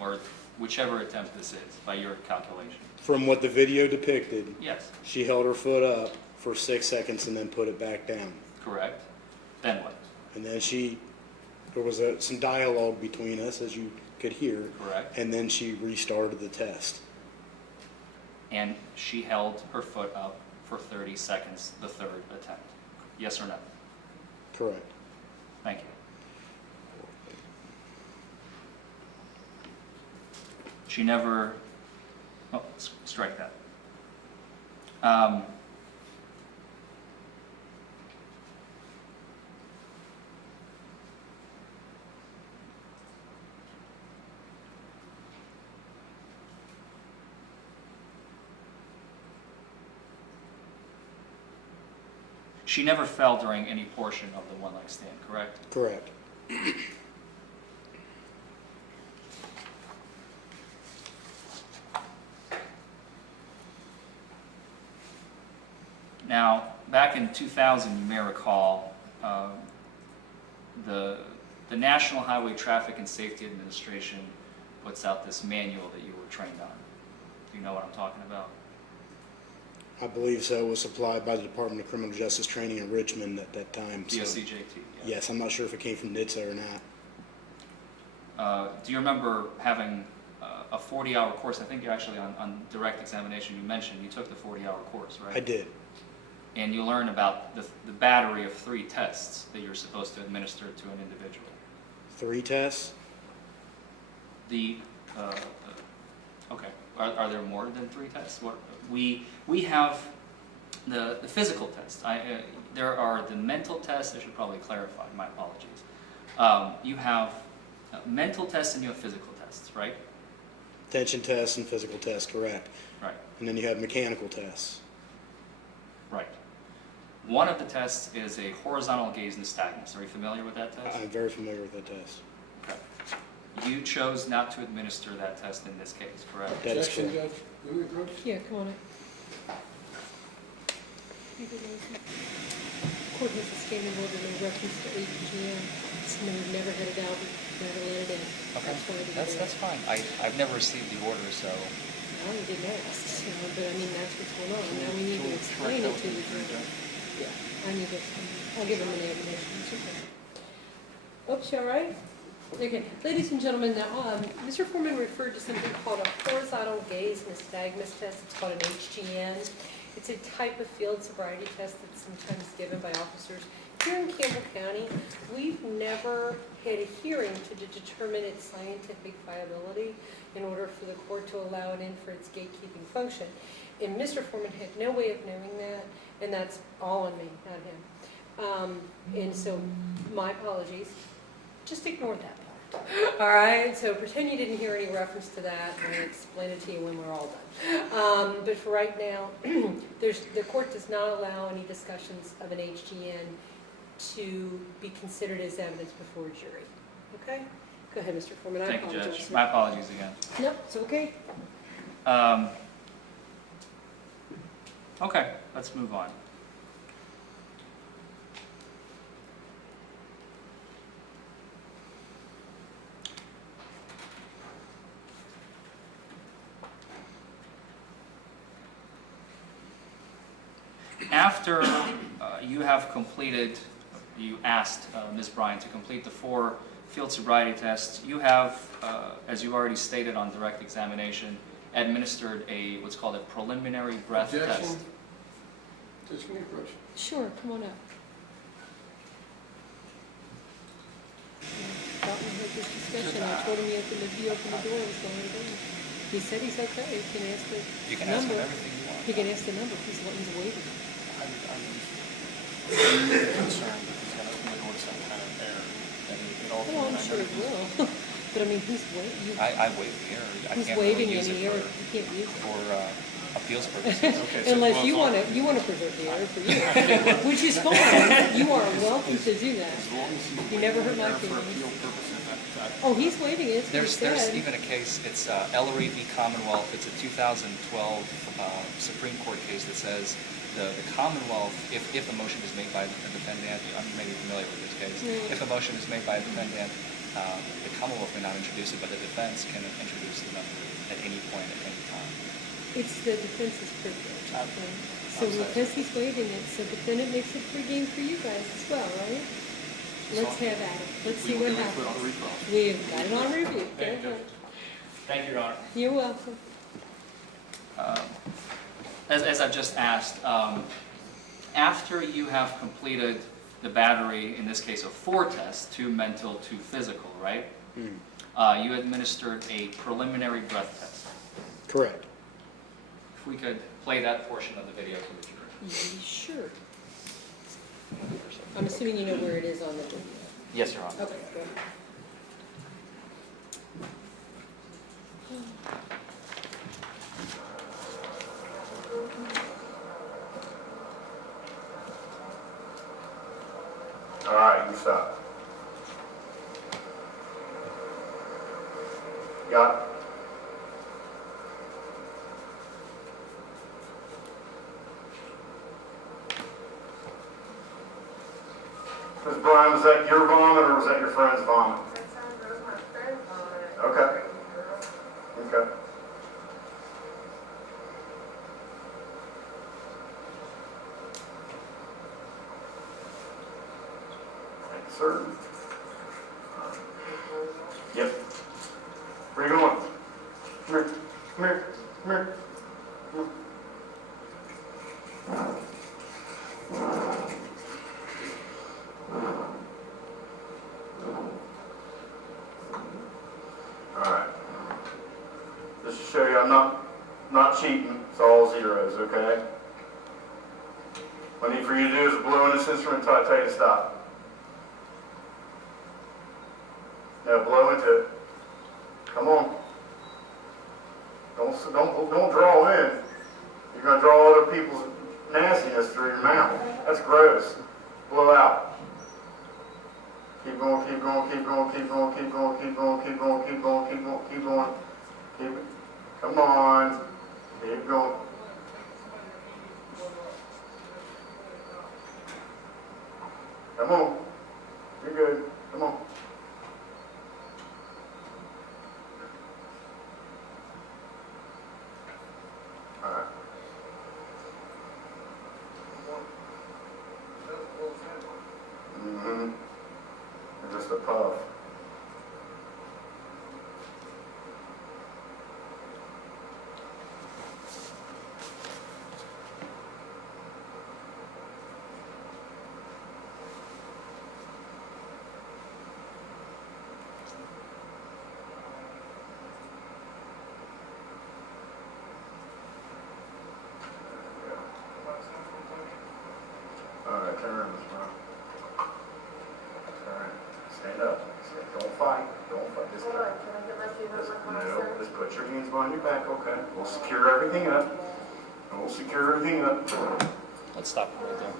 Or whichever attempt this is, by your calculation. From what the video depicted, Yes, she held her foot up for 6 seconds and then put it back down. correct. Then what? And then there was some dialogue between us, as you could hear. Correct. And then she restarted the test. And she held her foot up for 30 seconds, the third attempt. Yes or no? Correct. Thank you. She never, oh, strike that. She never fell during any portion of the one-leg stand, correct? Correct. Now, back in 2000, you may recall, the National Highway Traffic and Safety Administration puts out this manual that you were trained on. Do you know what I'm talking about? I believe so. It was supplied by the Department of Criminal Justice Training in Richmond at that time. So, DOCJT. Yeah. yes, I'm not sure if it came from NHTSA or not. Do you remember having a 40-hour course? I think you actually, on direct examination, you mentioned you took the 40-hour course, right? I did. And you learned about the battery of 3 tests that you're supposed to administer to an individual. 3 tests? Okay, are there more than 3 tests? We have the physical test. There are the mental tests. I should probably clarify, my apologies. You have mental tests and you have physical tests, right? Attention tests and physical tests, correct. Right, And then you have mechanical tests. right. One of the tests is a horizontal gaze nystagmus. Are you familiar with that test? I'm very familiar with that test. Okay. You chose not to administer that test in this case, correct? That is Objection, correct. Judge. May we approach? Yeah, come on in. Court has a standing order, no reference to HGM. No, we've never had it out, we've never let it in. Okay, That's why we did it. that's fine. I've never received the order, so. Well, you didn't ask, but I mean, that's what's going on. Now we need to explain it to the jury. Yeah, I need to explain it. I'll give them an admonition. It's okay. Oops, you all right? Okay, ladies and gentlemen, now, Mr. Forman referred to something called a horizontal gaze nystagmus test. It's called an HGN. It's a type of field sobriety test that's sometimes given by officers. Here in Campbell County, we've never had a hearing to determine its scientific viability in order for the court to allow it in for its gatekeeping function. And Mr. Forman had no way of knowing that, and that's all on me, not him. And so, my apologies. Just ignore that part. All right, so pretend you didn't hear any reference to that, and I'll explain it to you when we're all done. But for right now, the court does not allow any discussions of an HGN to be considered as evidence before a jury. Okay? Go ahead, Mr. Forman. I Thank you, apologize. Judge. My apologies again. Nope, it's okay. Okay, let's move on. After you have completed, you asked Ms. Bryan to complete the 4 field sobriety tests, you have, as you already stated on direct examination, administered what's called a preliminary breath test. Objection. Just me a question. Sure, come on up. Thought we had this discussion, I told him he opened the door, he's going to go. He said he's okay, he can ask the number. You can ask him everything you want. He can ask the number, he's waiting. I'm concerned that he's gonna open the door to some kind of error, and it all. Oh, I'm sure it will, but I mean, who's waiting? I waive the error. I Who's can't really waiving use any it error, for, you can't use it. for appeals purposes. Okay, so Unless well, you want to preserve the error for you, which is fine, you are welcome to do that. As long as he's You never hurt waiving my the error for feelings. appeal purposes, Oh, he's waiving it, he There's said. even a case, it's Ellery v. Commonwealth, it's a 2012 Supreme Court case that says the Commonwealth, if a motion is made by a defendant, you may be familiar with this case, if a motion is made by a defendant, the Commonwealth may not introduce it, but the defense can introduce the number at any point, at any time. It's the defense's privilege. I'm So sorry. because he's waiving it, so then it makes it free game for you guys as well, right? Let's have at it. Let's see what happens. We've got it on review. Go ahead. Thank you, Your Honor. You're welcome. As I've just asked, after you have completed the battery, in this case of 4 tests, 2 mental, 2 physical, right? You administered a preliminary breath test. Correct. If we could play that portion of the video for the jury. Sure. I'm assuming you know where it is on the video. Yes, Your Honor. Okay, go ahead. All right, you stop. Got it? Ms. Bryan, was that your vomit or was that your friend's vomit? That was my friend's vomit. Okay. Okay. Thank you, sir. Yep. Where you going? Come here. Come here. Come here. All right. Just to show you, I'm not cheating. It's all zeros, okay? What I need for you to do is blow in this instrument until I tell you to stop. Now blow into it. Come on. Don't draw in. You're gonna draw other people's nastiness through your mouth. That's gross. Blow out. Keep going, keep going, keep going, keep going, keep going, keep going, keep going, keep going, keep going, keep going. Keep it. Come on. Keep going. Come on. You're good. Come on. All right. Mm-hmm. Just a puff. All right, turn around, Ms. Brown. All right, stand up. Don't fight. Don't fight. Just, Hold on, can I get my feet on my no, sir? just put your hands behind your back, okay? We'll secure everything up. We'll secure everything up. Let's stop it right there.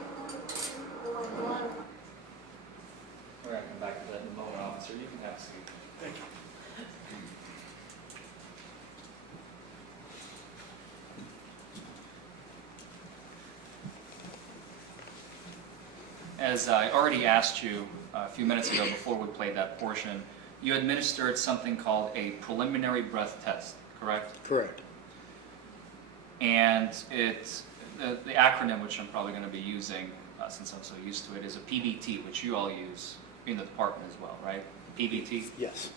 We're going to come back to that in a moment, officer. You can have a seat. Thank you. As I already asked you a few minutes ago before we played that portion, you administered something called a preliminary breath test, correct? Correct. And the acronym, which I'm probably going to be using since I'm so used to it, is a PBT, which you all use in the department as well, right? PBT? Yes.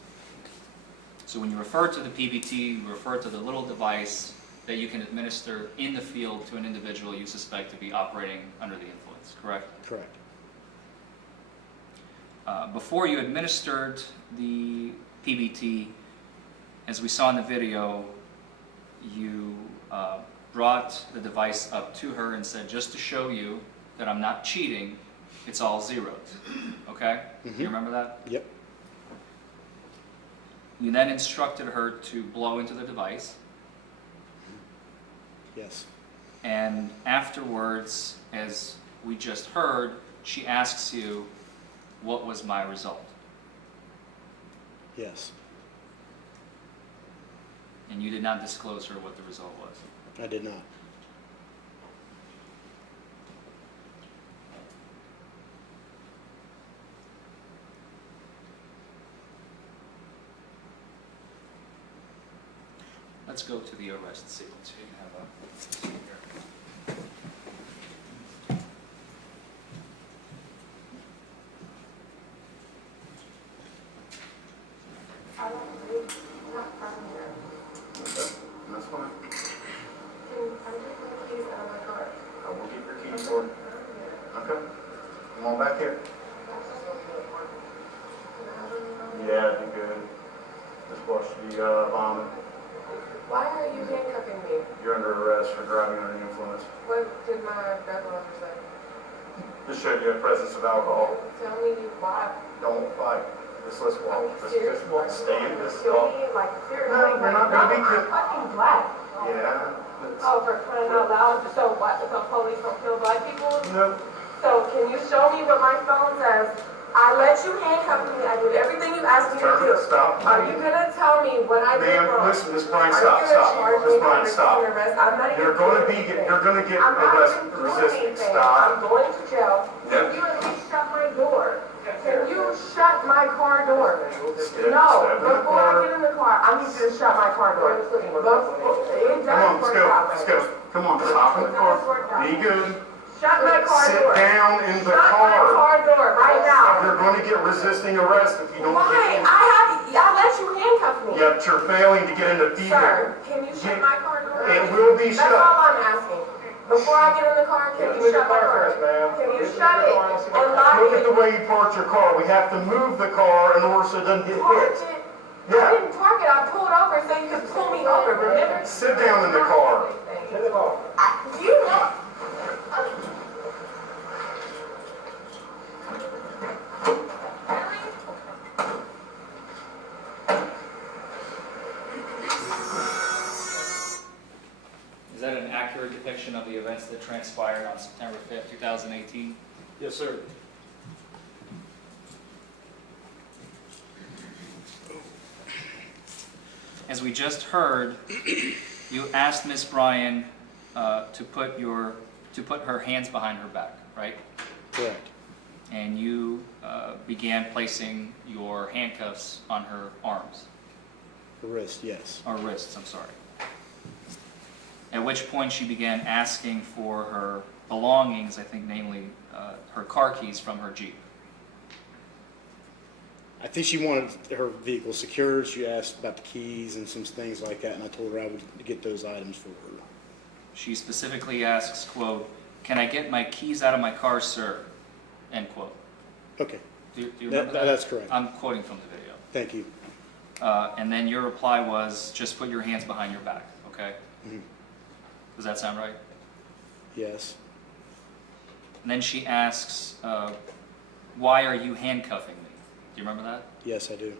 So when you refer to the PBT, you refer to the little device that you can administer in the field to an individual you suspect to be operating under the influence, correct? Correct. Before you administered the PBT, as we saw in the video, you brought the device up to her and said, just to show you that I'm not cheating, it's all zeros. Okay? Do you remember that? Yep. You then instructed her to blow into the device, Yes. and afterwards, as we just heard, she asks you, what was my result? Yes. And you did not disclose her what the result was. I did not. Let's go to the arrest sequence. So you can have a seat here. I don't really, not from here. Okay, that's fine. I'm taking the keys out of my car. I will get your keys for you. Okay. Come on back here. Yeah, be good. Just watch the vomit. Why are you handcuffing me? You're under arrest for driving under the influence. What did my breathalyzer say? This showed you a presence of alcohol. Tell me why. Don't fight. Just let's Are walk. you serious? Just walk. Stay in this Kill walk. me? Like, seriously? No, we're not gonna be killed. I'm fucking black. Yeah. Oh, for crying out loud. So what? So police don't kill black people? No. So can you show me what my phone says? I let you handcuff me. I did everything you asked me to do. Stop. Are you gonna tell me what I did Ma'am, wrong? listen, Miss Bryan, Are stop, you gonna stop. charge Miss me Bryan, for stop. resisting arrest? I'm not even You're gonna get I'm not arrest even doing resisting. anything. I'm Stop. going to jail. Yep. Can you at least shut my door? Can you shut my car door? Step No, in the before I car. get in the car, I need you to shut my car door. It Come on, doesn't let's work go. out. Let's go. Come on, hop in the car. Be good. Shut my car Sit door. down in the Shut my car. car door right now. You're going to get resisting arrest if you don't Why? get in. I let you handcuff me. Yet you're failing to get in the vehicle. Sir, can you shut my car door? It will be That's shut. all I'm asking. Before I get in the car, can you shut my car? Can you shut it and lock Look at the it? way you parked your car. We have to move the car in order so it doesn't get Park hit. it. I Yeah. didn't park it. I pulled over so you could pull me over. Remember? Sit down in the car. Do you know? Is that an accurate depiction of the events that transpired on September 5th, 2018? Yes, sir. As we just heard, you asked Miss Bryan to put her hands behind her back, right? Correct. And you began placing your handcuffs on her arms, The wrist, yes. or wrists, I'm sorry. At which point she began asking for her belongings, I think namely her car keys from her Jeep. I think she wanted her vehicle secured. She asked about the keys and some things like that, and I told her I would get those items for her. She specifically asks, quote, "Can I get my keys out of my car, sir?" End quote. Okay, Do you remember that? that's correct. I'm quoting from the video. Thank you. And then your reply was, just put your hands behind your back, okay? Mhm. Does that sound right? Yes. And then she asks, why are you handcuffing me? Do you remember that? Yes, I do.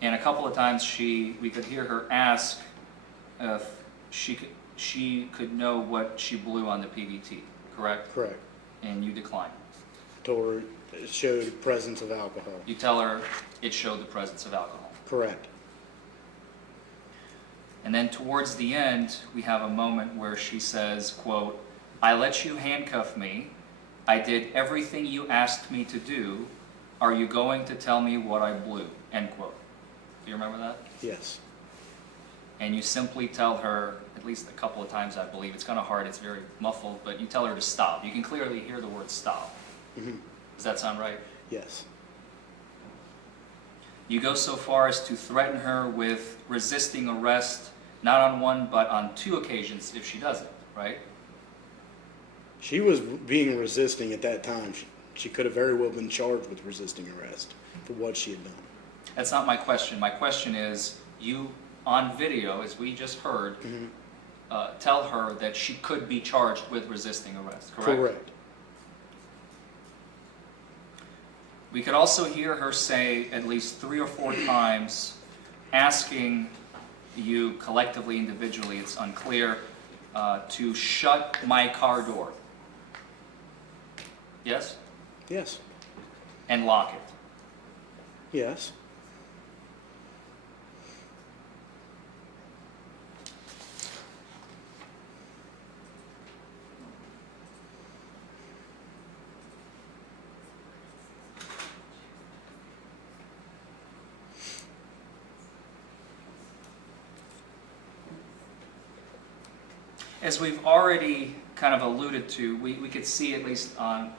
And a couple of times we could hear her ask if she could know what she blew on the PBT, correct? Correct. And you declined. Told her it showed presence of alcohol. You tell her it showed the presence of alcohol. Correct. And then towards the end, we have a moment where she says, quote, "I let you handcuff me. I did everything you asked me to do. Are you going to tell me what I blew?" End quote. Do you remember that? Yes. and you simply tell her, at least a couple of times I believe, it's kind of hard, it's very muffled, but you tell her to stop. You can clearly hear the word stop. Mhm. Does that sound right? Yes. You go so far as to threaten her with resisting arrest, not on one, but on 2 occasions if she doesn't, right? She was being resisting at that time. She could have very well been charged with resisting arrest for what she had done. That's not my question. My question is, you, on video, as we just heard, tell her that she could be charged with resisting arrest, correct? Correct. We could also hear her say at least 3 or 4 times, asking you collectively, individually, it's unclear, to shut my car door. Yes? Yes. And lock it. Yes. As we've already kind of alluded to, we could see at least on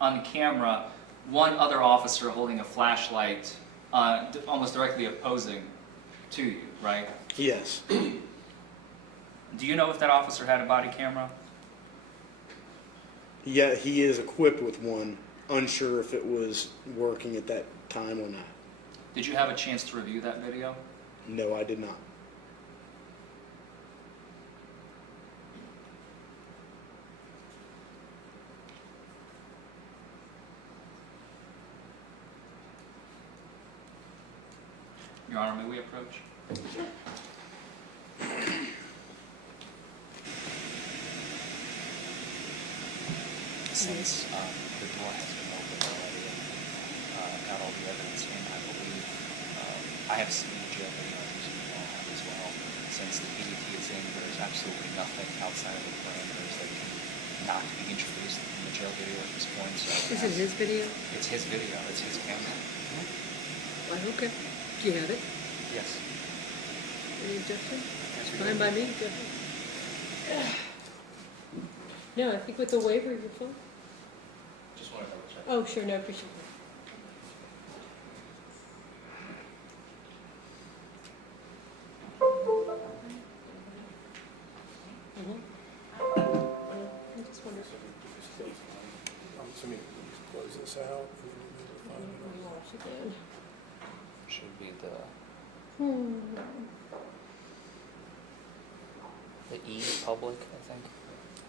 the camera, one other officer holding a flashlight almost directly opposing to you, right? Yes. Do you know if that officer had a body camera? Yeah, he is equipped with one. Unsure if it was working at that time or not. Did you have a chance to review that video? No, I did not. Your Honor, may we approach? Since the door has been opened already and got all the evidence in, I believe, I have seen the jail video, I presume you all have as well. Since the PDT is in, there's absolutely nothing outside of the parameters that can not be introduced in the jail video at this point. So This is his video? It's his video, it's his camera. Okay. Do you have it? Yes. Any objection? Yes, we Fine do. by me, go ahead. No, I think with the waiver, you're fine. Just want to double check. Oh, sure, no, appreciate that. I just wondered. I'm assuming we just close this out and then we'll find it. We watch again. Should be the E public, I think.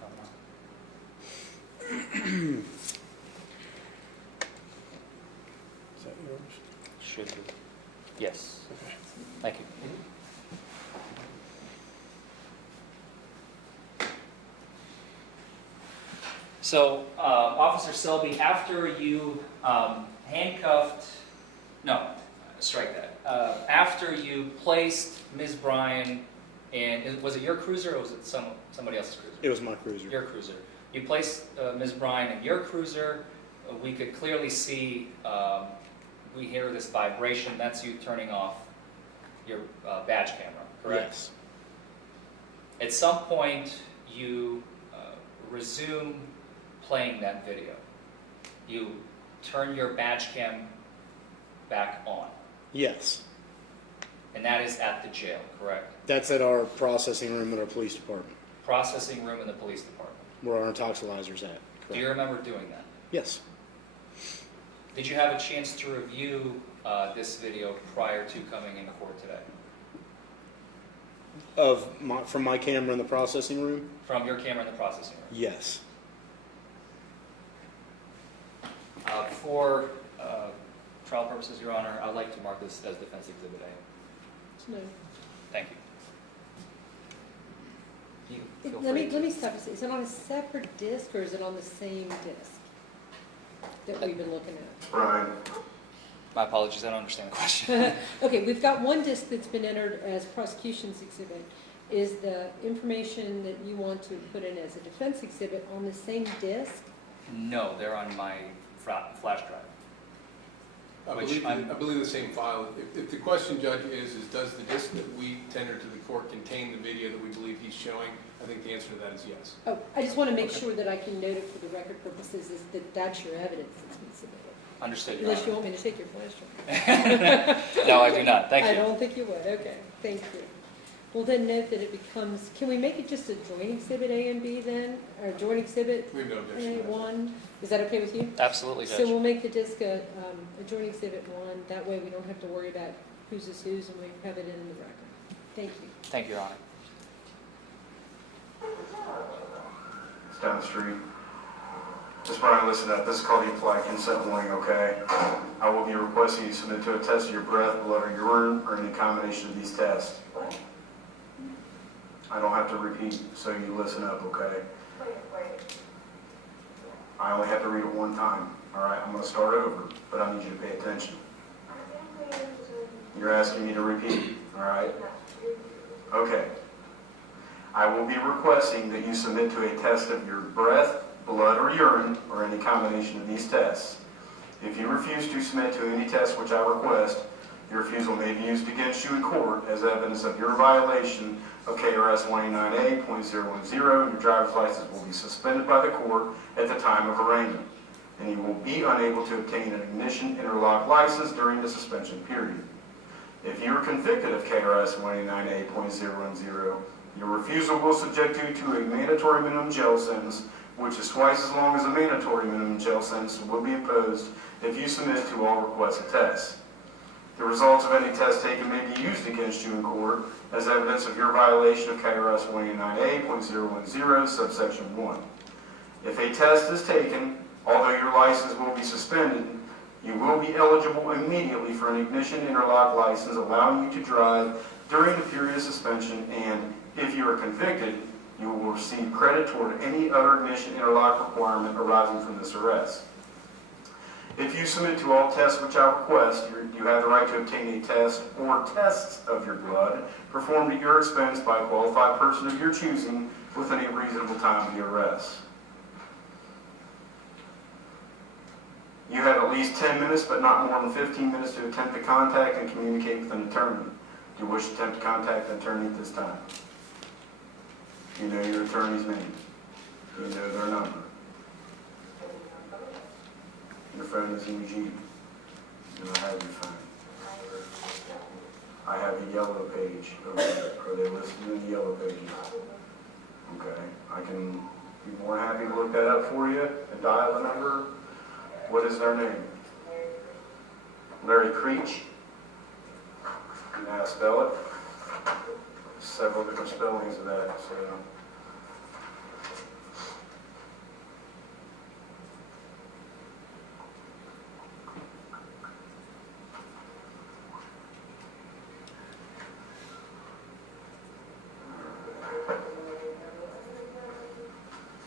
I don't know. Is that yours? Should be. Yes. Okay. Thank you. So, Officer Selby, after you handcuffed, no, strike that. After you placed Ms. Bryan in, was it your cruiser or was it somebody else's cruiser? It was my cruiser. Your cruiser. You placed Ms. Bryan in your cruiser. We could clearly see, we hear this vibration. That's you turning off your badge camera, correct? Yes. At some point, you resume playing that video. You turn your badge cam back on, Yes. and that is at the jail, correct? That's at our processing room at our police department, Processing room in the police department. where our intoxilyzer's at. Do you remember doing that? Yes. Did you have a chance to review this video prior to coming into court today? From my camera in the processing room? From your camera in the processing room? Yes. For trial purposes, Your Honor, I'd like to mark this as Defense Exhibit A. No. Thank you. You feel Let free me to- stop and say, is it on a separate disc or is it on the same disc that we've been looking at? Brian, My apologies, I don't understand the question. Okay, we've got one disc that's been entered as prosecution's exhibit. Is the information that you want to put in as a defense exhibit on the same disc? No, they're on my flash drive. which I I'm, believe the same file. If the question, Judge, is does the disc that we tender to the court contain the video that we believe he's showing? I think the answer to that is yes. Oh, I just want to make sure that I can note it for the record purposes, is that that's your evidence that's been submitted. understood, Your Unless you Honor. want me to take your flash drive. No, I do not, thank I you. don't think you would, okay, thank you. Well, then note that it becomes, can we make it just a joint exhibit A and B then, or joint exhibit We have no objection to that. A1? Is that okay with you? Absolutely, So Judge. we'll make the disc a joint exhibit 1, that way we don't have to worry about whose is whose, and we have it in the record. Thank you. Thank you, Your Honor. It's down the street. Just Brian, listen up. This is called the implied consent warning, okay? I will be requesting you submit to a test of your breath, blood, or urine, or any combination of these tests. I don't have to repeat, so you listen up, okay? I only have to read it one time, all right? I'm going to start over, but I need you to pay attention. You're asking me to repeat, all right? Okay. I will be requesting that you submit to a test of your breath, blood, or urine, or any combination of these tests. If you refuse to submit to any test which I request, your refusal may be used against you in court as evidence of your violation of KRS 189A.010, and your driver's license will be suspended by the court at the time of arraignment, and you will be unable to obtain an ignition interlock license during the suspension period. If you are convicted of KRS 189A.010, your refusal will subject you to a mandatory minimum jail sentence, which is twice as long as a mandatory minimum jail sentence will be imposed if you submit to all requested tests. The results of any test taken may be used against you in court as evidence of your violation of KRS 189A.010, subsection 1. If a test is taken, although your license will be suspended, you will be eligible immediately for an ignition interlock license allowing you to drive during the period of suspension, and if you are convicted, you will receive credit toward any other ignition interlock requirement arising from this arrest. If you submit to all tests which I request, you have the right to obtain a test or tests of your blood performed at your expense by a qualified person of your choosing within a reasonable time of the arrest. You have at least 10 minutes, but not more than 15 minutes to attempt to contact and communicate with an attorney. Do you wish to attempt to contact an attorney at this time? Do you know your attorney's name? Do you know their number? Your phone is in Eugene. And I have your phone. I have the yellow page over there. Are they listed in the yellow pages? Okay. I can be more happy to look that up for you and dial the number. What is their name? Larry Creech. You know how to spell it? Several different spellings of that, so.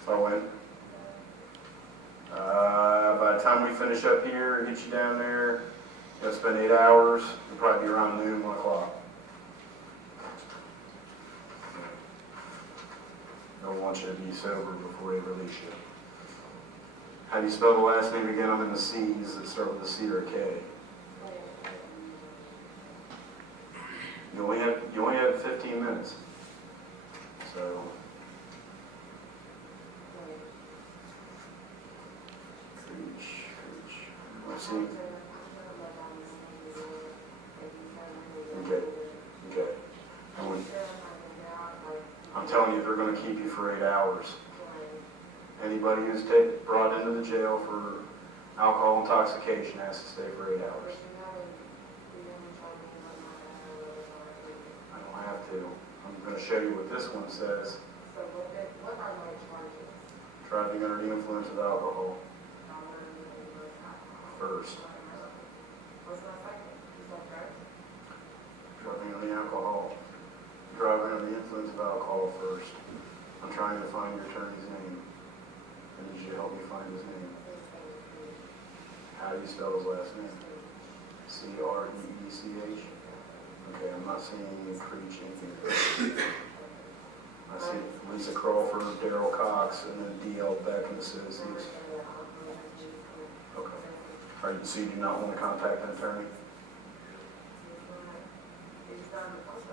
Owen. By the time we finish up here and get you down there, you'll spend 8 hours. You'll probably be around noon, 1 o'clock. They'll want you to be sober before they release you. How do you spell the last name again? I'm in the C's that start with a C or a K. You only have 15 minutes. So. Let's see. Okay. I'm telling you, they're going to keep you for 8 hours. Anybody who's brought into the jail for alcohol intoxication has to stay for 8 hours. I don't have to. I'm going to show you what this one says. Driving under the influence of alcohol. First. Driving under the alcohol. Driving under the influence of alcohol first. I'm trying to find your attorney's name. I need you to help me find his name. How do you spell his last name? C-R-E-E-C-H? Okay, I'm not seeing any Creech anything. I see Lisa Crawford, Daryl Cox, and then D.L. Beck and Associates. Okay. So you do not want to contact an attorney? It's done, it's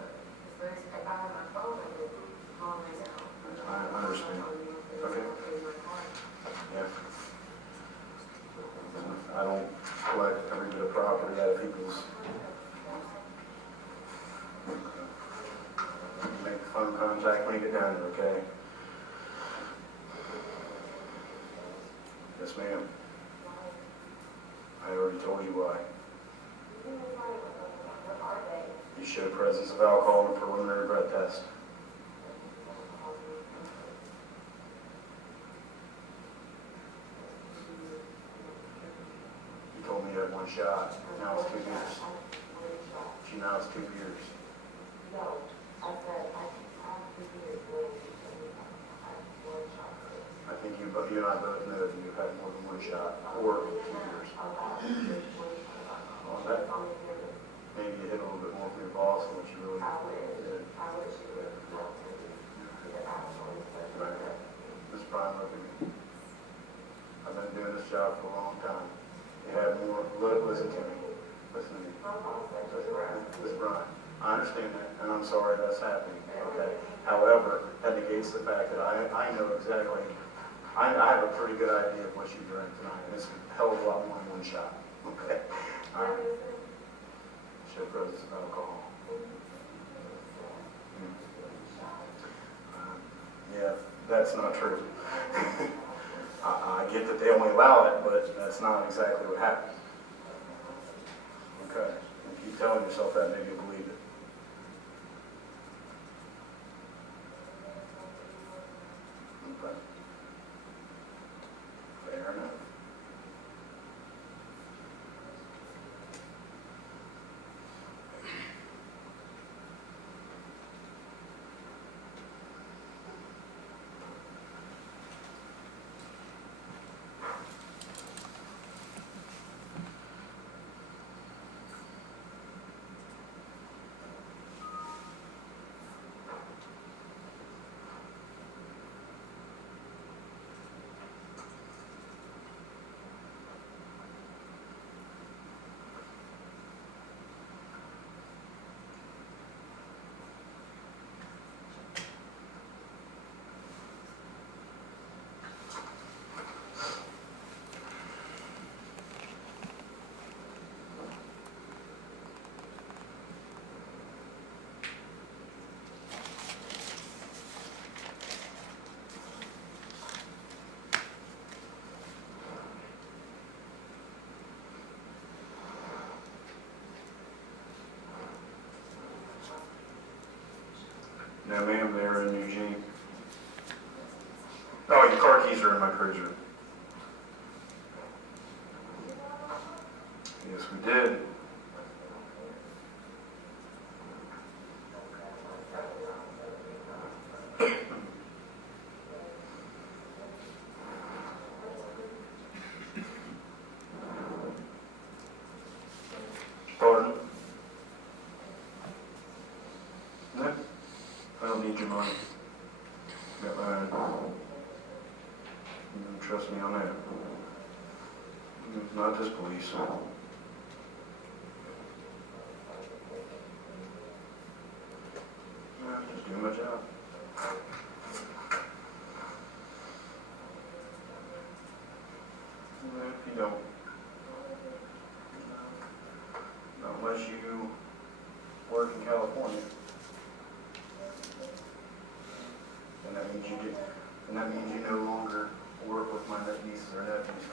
if I have my phone, I can call me now. I understand. Okay. Yeah. I don't collect every bit of property out of people's. Make phone contact when you get down there, okay? Yes, ma'am. I already told you why. You showed presence of alcohol in a preliminary breath test. You told me you had one shot. Now it's 2 years. Now it's 2 years. No, I said, I have 2 years later, I have one shot. I think you and I both know that you've had more than one shot, or 2 years. On that, maybe you hit a little bit more from your boss than what you really did. Right. Ms. Bryan, look at me. I've been doing this job for a long time. You have more, listen to me. Listen to me. Ms. Bryan, I understand that, and I'm sorry that's happening, okay? However, that negates the fact that I know exactly, I have a pretty good idea of what you drank tonight, and it's a hell of a lot more than one shot, okay? All right. Show presence of alcohol. Yeah, that's not true. I get that they only allow it, but that's not exactly what happened. Okay, if you telling yourself that, maybe you'll believe it. Okay. Fair enough. No, ma'am, they're in Eugene. Oh, your car keys are in my cruiser. Yes, we did. Pardon? No, I don't need your money. Got my own. You can trust me on that. Not this police. No, just doing my job. No, you don't. Not unless you work in California. And that means you no longer work with my nieces or nephews.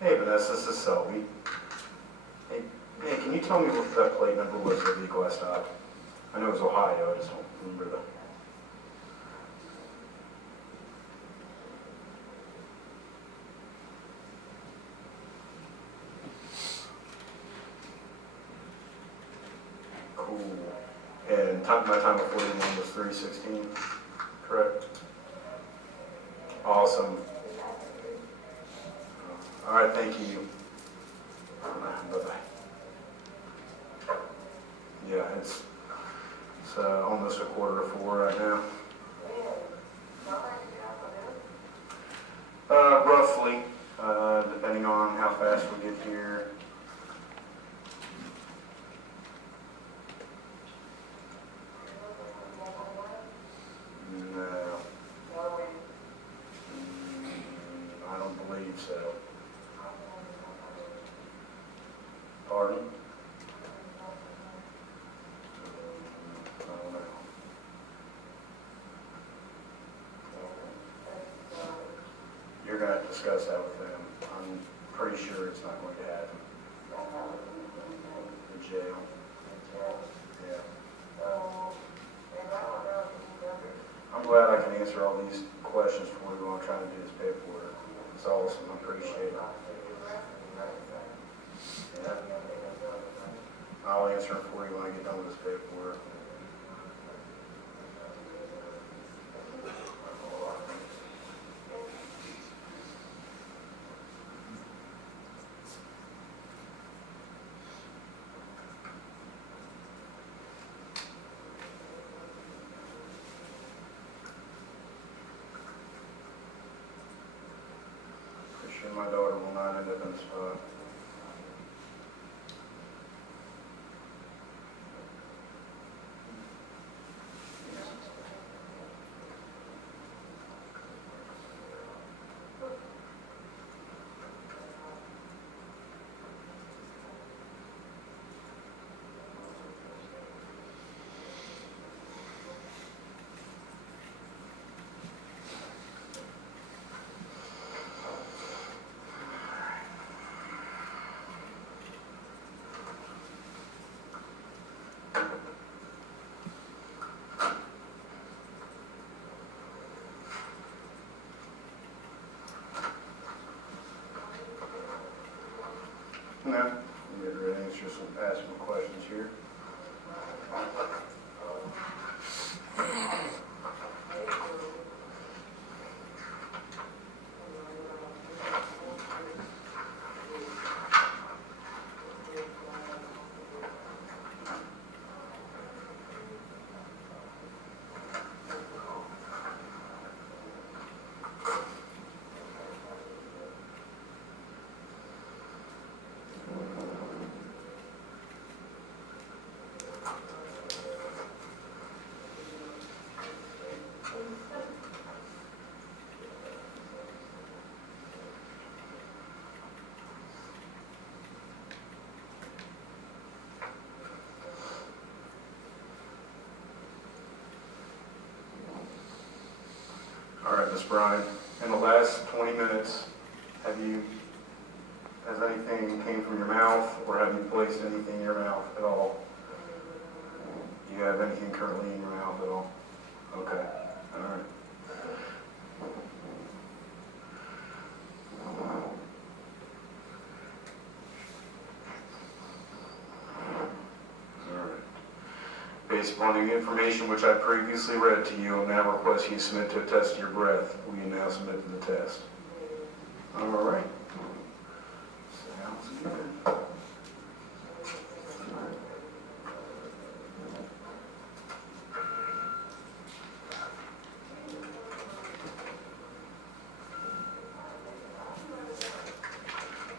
Hey, Vanessa, this is Selby. Hey, can you tell me what that plate number was of the vehicle I stopped? I know it was Ohio, I just don't remember the. Cool. And my time of 41 was 3:16, correct? Awesome. All right, thank you. Bye-bye. Yeah, it's almost 3:45 right now. Roughly, depending on how fast we get here. No. I don't believe so. Pardon? I don't know. You're going to have to discuss that with them. I'm pretty sure it's not going to happen. The jail. Yeah. I'm glad I can answer all these questions for you while I'm trying to do this paperwork. It's awesome. I appreciate it. Yeah. I'll answer it for you when I get done with this paperwork. Pretty sure my daughter will not end up in the spot. No, I'm getting ready to answer ask some questions here. All right, Ms. Bryant, in the last 20 minutes, has anything came from your mouth, or have you placed anything in your mouth at all? Do you have anything currently in your mouth at all? Okay, all right. Based upon the information which I previously read to you, I now request you submit to a test of your breath. Will you now submit to the test? All right. Sounds good.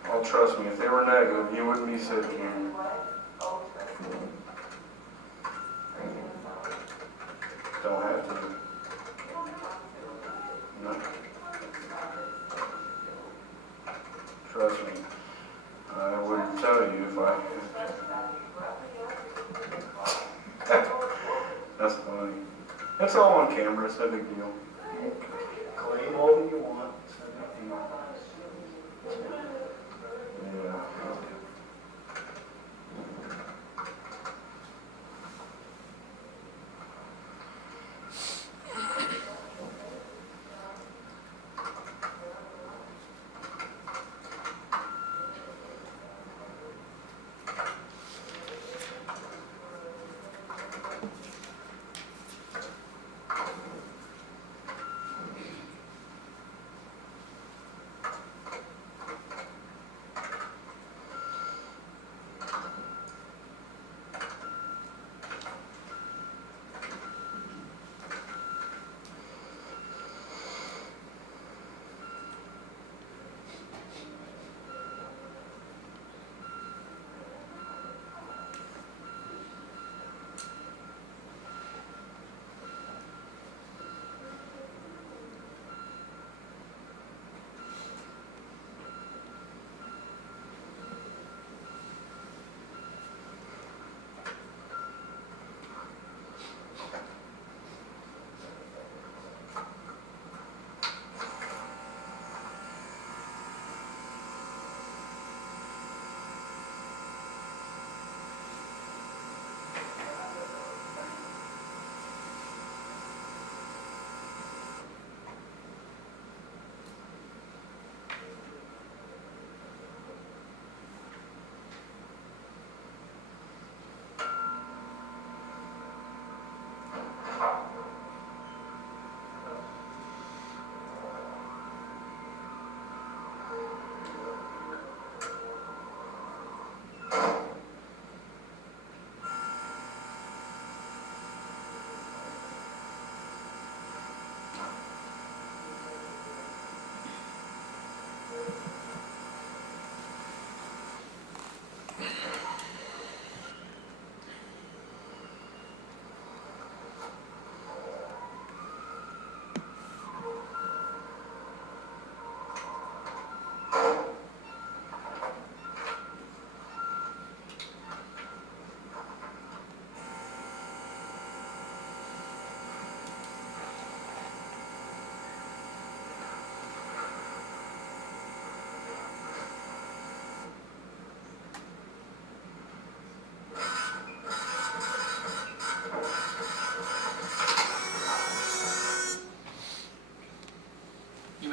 Oh, trust me, if they were negative, you wouldn't be sitting here. Don't have to. No. Trust me. I wouldn't tell you if I had. That's funny. It's all on camera. It's no big deal. Claim all that you want. It's no big deal. Yeah.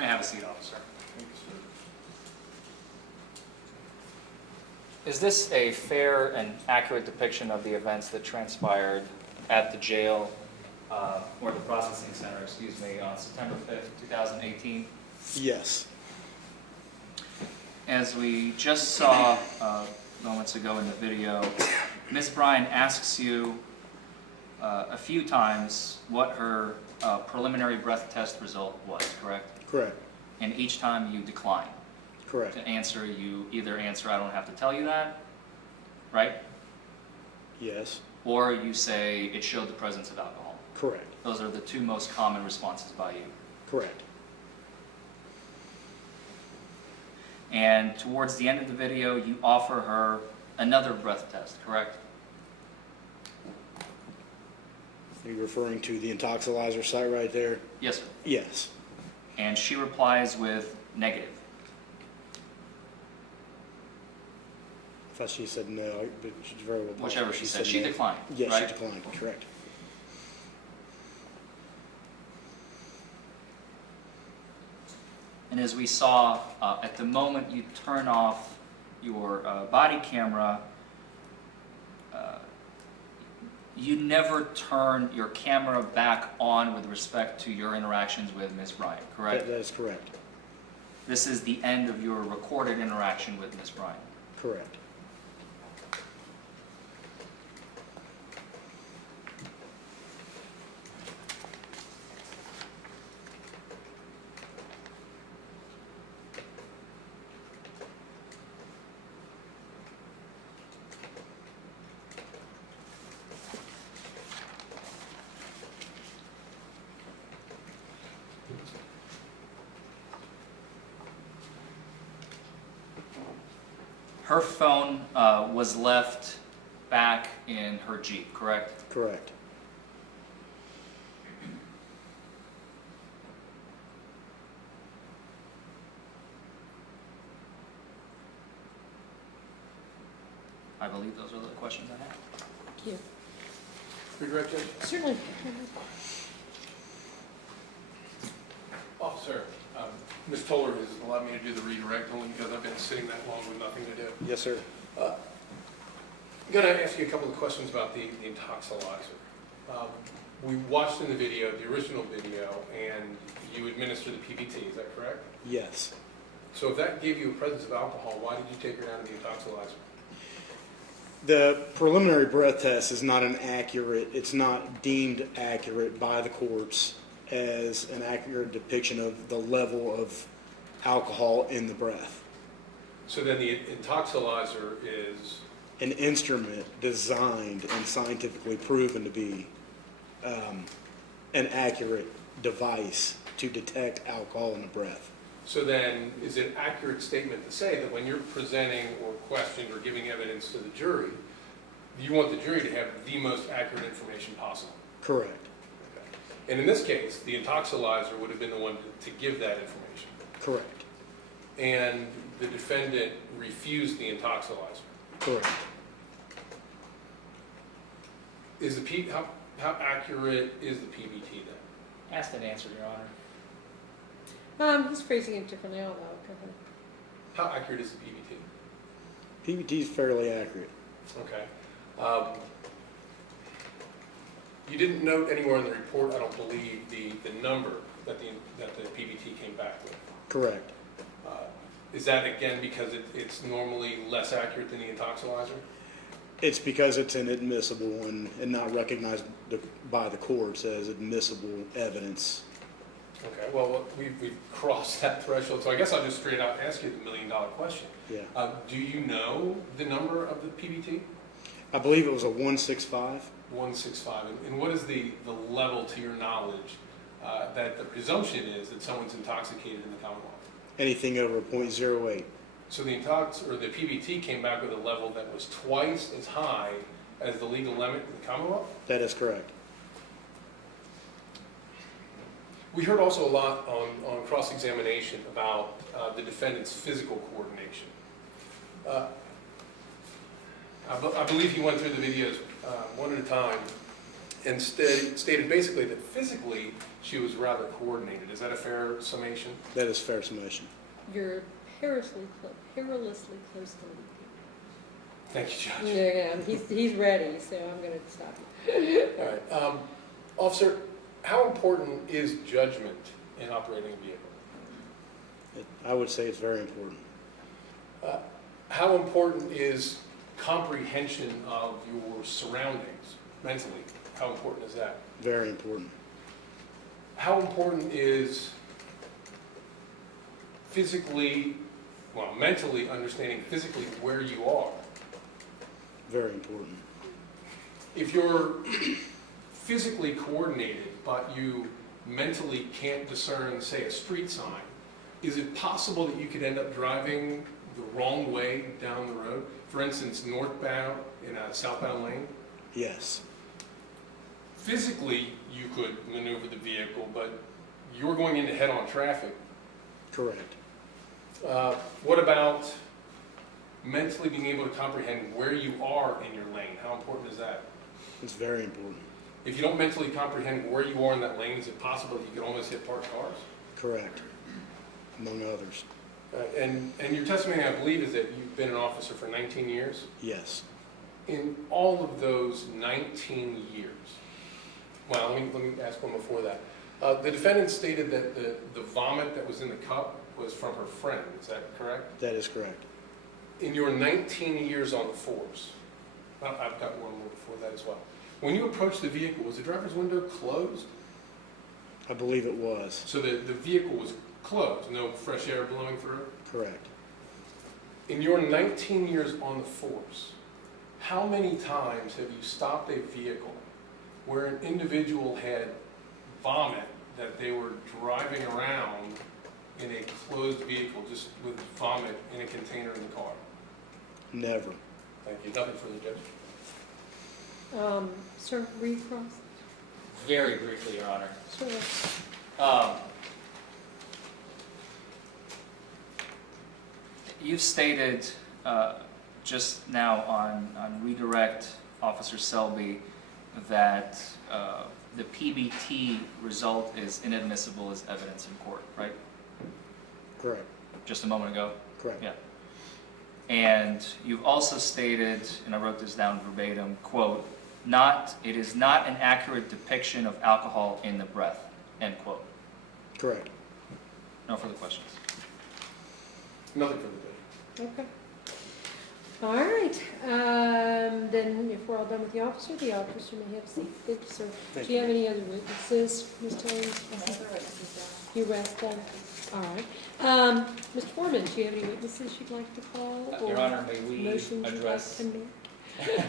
may have a seat, officer. Is this a fair and accurate depiction of the events that transpired at the jail, or the processing center, excuse me, on September 5th, 2018? Yes. As we just saw moments ago in the video, Ms. Bryan asks you a few times what her preliminary breath test result was, correct? Correct. And each time you decline. Correct. To answer, you either answer, I don't have to tell you that, right? Yes. Or you say, it showed the presence of alcohol. Correct. Those are the two most common responses by you. Correct. And towards the end of the video, you offer her another breath test, correct? Are you referring to the intoxilyzer site right there? Yes, sir. Yes. And she replies with negative. I thought she said no, but she's very well. Whichever she said. She no. declined, Yes, right? she declined, correct. And as we saw, at the moment you turn off your body camera, you never turn your camera back on with respect to your interactions with Ms. Bryan, correct? That is correct. This is the end of your recorded interaction with Ms. Bryan. Correct. Her phone was left back in her Jeep, correct? Correct. I believe those are the questions I have. Thank you. Redirect, Judge? Certainly. Officer, Ms. Toller has allowed me to do the redirect only because I've been sitting that long with nothing to do. Yes, sir. I'm going to ask you a couple of questions about the intoxilyzer. We watched in the video, the original video, and you administered the PBT, is that correct? Yes. So if that gave you a presence of alcohol, why did you take her down to the intoxilyzer? The preliminary breath test is not it's not deemed accurate by the courts as an accurate depiction of the level of alcohol in the breath. So then the intoxilyzer is, An instrument designed and scientifically proven to be an accurate device to detect alcohol in the breath. so then is it an accurate statement to say that when you're presenting or questioned or giving evidence to the jury, you want the jury to have the most accurate information possible? Correct. And in this case, the intoxilyzer would have been the one to give that information. Correct. And the defendant refused the intoxilyzer. Correct. Is the how accurate is the PBT then? Asked and answered, Your Honor. He's phrasing it different now, though. Go ahead. How accurate is the PBT? PBT is fairly accurate. Okay. You didn't note anywhere in the report, I don't believe, the number that the PBT came back with. Correct. Is that again because it's normally less accurate than the intoxilyzer? It's because it's inadmissible and not recognized by the courts as admissible evidence. Okay, well, we've crossed that threshold, so I guess I'll just straight out ask you the million-dollar question. Yeah. Do you know the number of the PBT? I believe it was a 165. 165, and what is the level, to your knowledge, that the presumption is that someone's intoxicated in the Commonwealth? Anything over 0.08. So the PBT came back with a level that was twice as high as the legal limit in the Commonwealth? That is correct. We heard also a lot on cross-examination about the defendant's physical coordination. I believe he went through the videos one at a time, and stated basically that physically she was rather coordinated. Is that a fair summation? That is fair summation. You're perilously close to me. Thank you, Judge. Yeah, he's ready, so I'm going to stop you. All right. Officer, how important is judgment in operating a vehicle? I would say it's very important. How important is comprehension of your surroundings mentally? How important is that? Very important. How important is mentally understanding physically where you are? Very important. If you're physically coordinated, but you mentally can't discern, say, a street sign, is it possible that you could end up driving the wrong way down the road? For instance, northbound in a southbound lane? Yes. Physically, you could maneuver the vehicle, but you're going into head-on traffic. Correct. What about mentally being able to comprehend where you are in your lane? How important is that? It's very important. If you don't mentally comprehend where you are in that lane, is it possible that you could almost hit parked cars? Correct. Among others. And your testimony, I believe, is that you've been an officer for 19 years? Yes. In all of those 19 years, well, let me ask one before that. The defendant stated that the vomit that was in the cup was from her friend. Is that correct? That is correct. In your 19 years on the force, I've got one more before that as well. When you approached the vehicle, was the driver's window closed? I believe it was. So the vehicle was closed, no fresh air blowing through? Correct. In your 19 years on the force, how many times have you stopped a vehicle where an individual had vomit that they were driving around in a closed vehicle, just with vomit in a container in the car? Never. Thank you. Nothing further, Judge. Sir, read cross. Very briefly, Your Honor. Sure. You've stated just now on redirect, Officer Selby, that the PBT result is inadmissible as evidence in court, right? Correct. Just a moment ago? Correct. Yeah. And you've also stated, and I wrote this down verbatim, quote, it is not an accurate depiction of alcohol in the breath, end quote. Correct. No further questions. Nothing further, Judge. Okay. All right. Then if we're all done with the officer may have a seat. Thank you, sir. Thank Do you have any other witnesses, Ms. Tones? You rest then? All right. Mr. Forman, do you have any witnesses you'd like to call? Your or Honor, may we motions you'd like address? to make?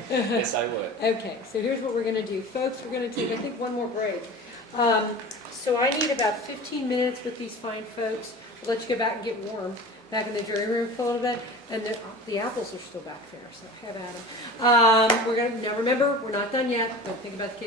Yes, I would. Okay, so here's what we're going to do. Folks, we're going to take, I think, one more break. So I need about 15 minutes with these fine folks. I'll let you go back and get warm, back in the jury room for a little bit. And the apples are still back there, so have at them. We're going to, now remember, we're not done yet. Don't think about the kids.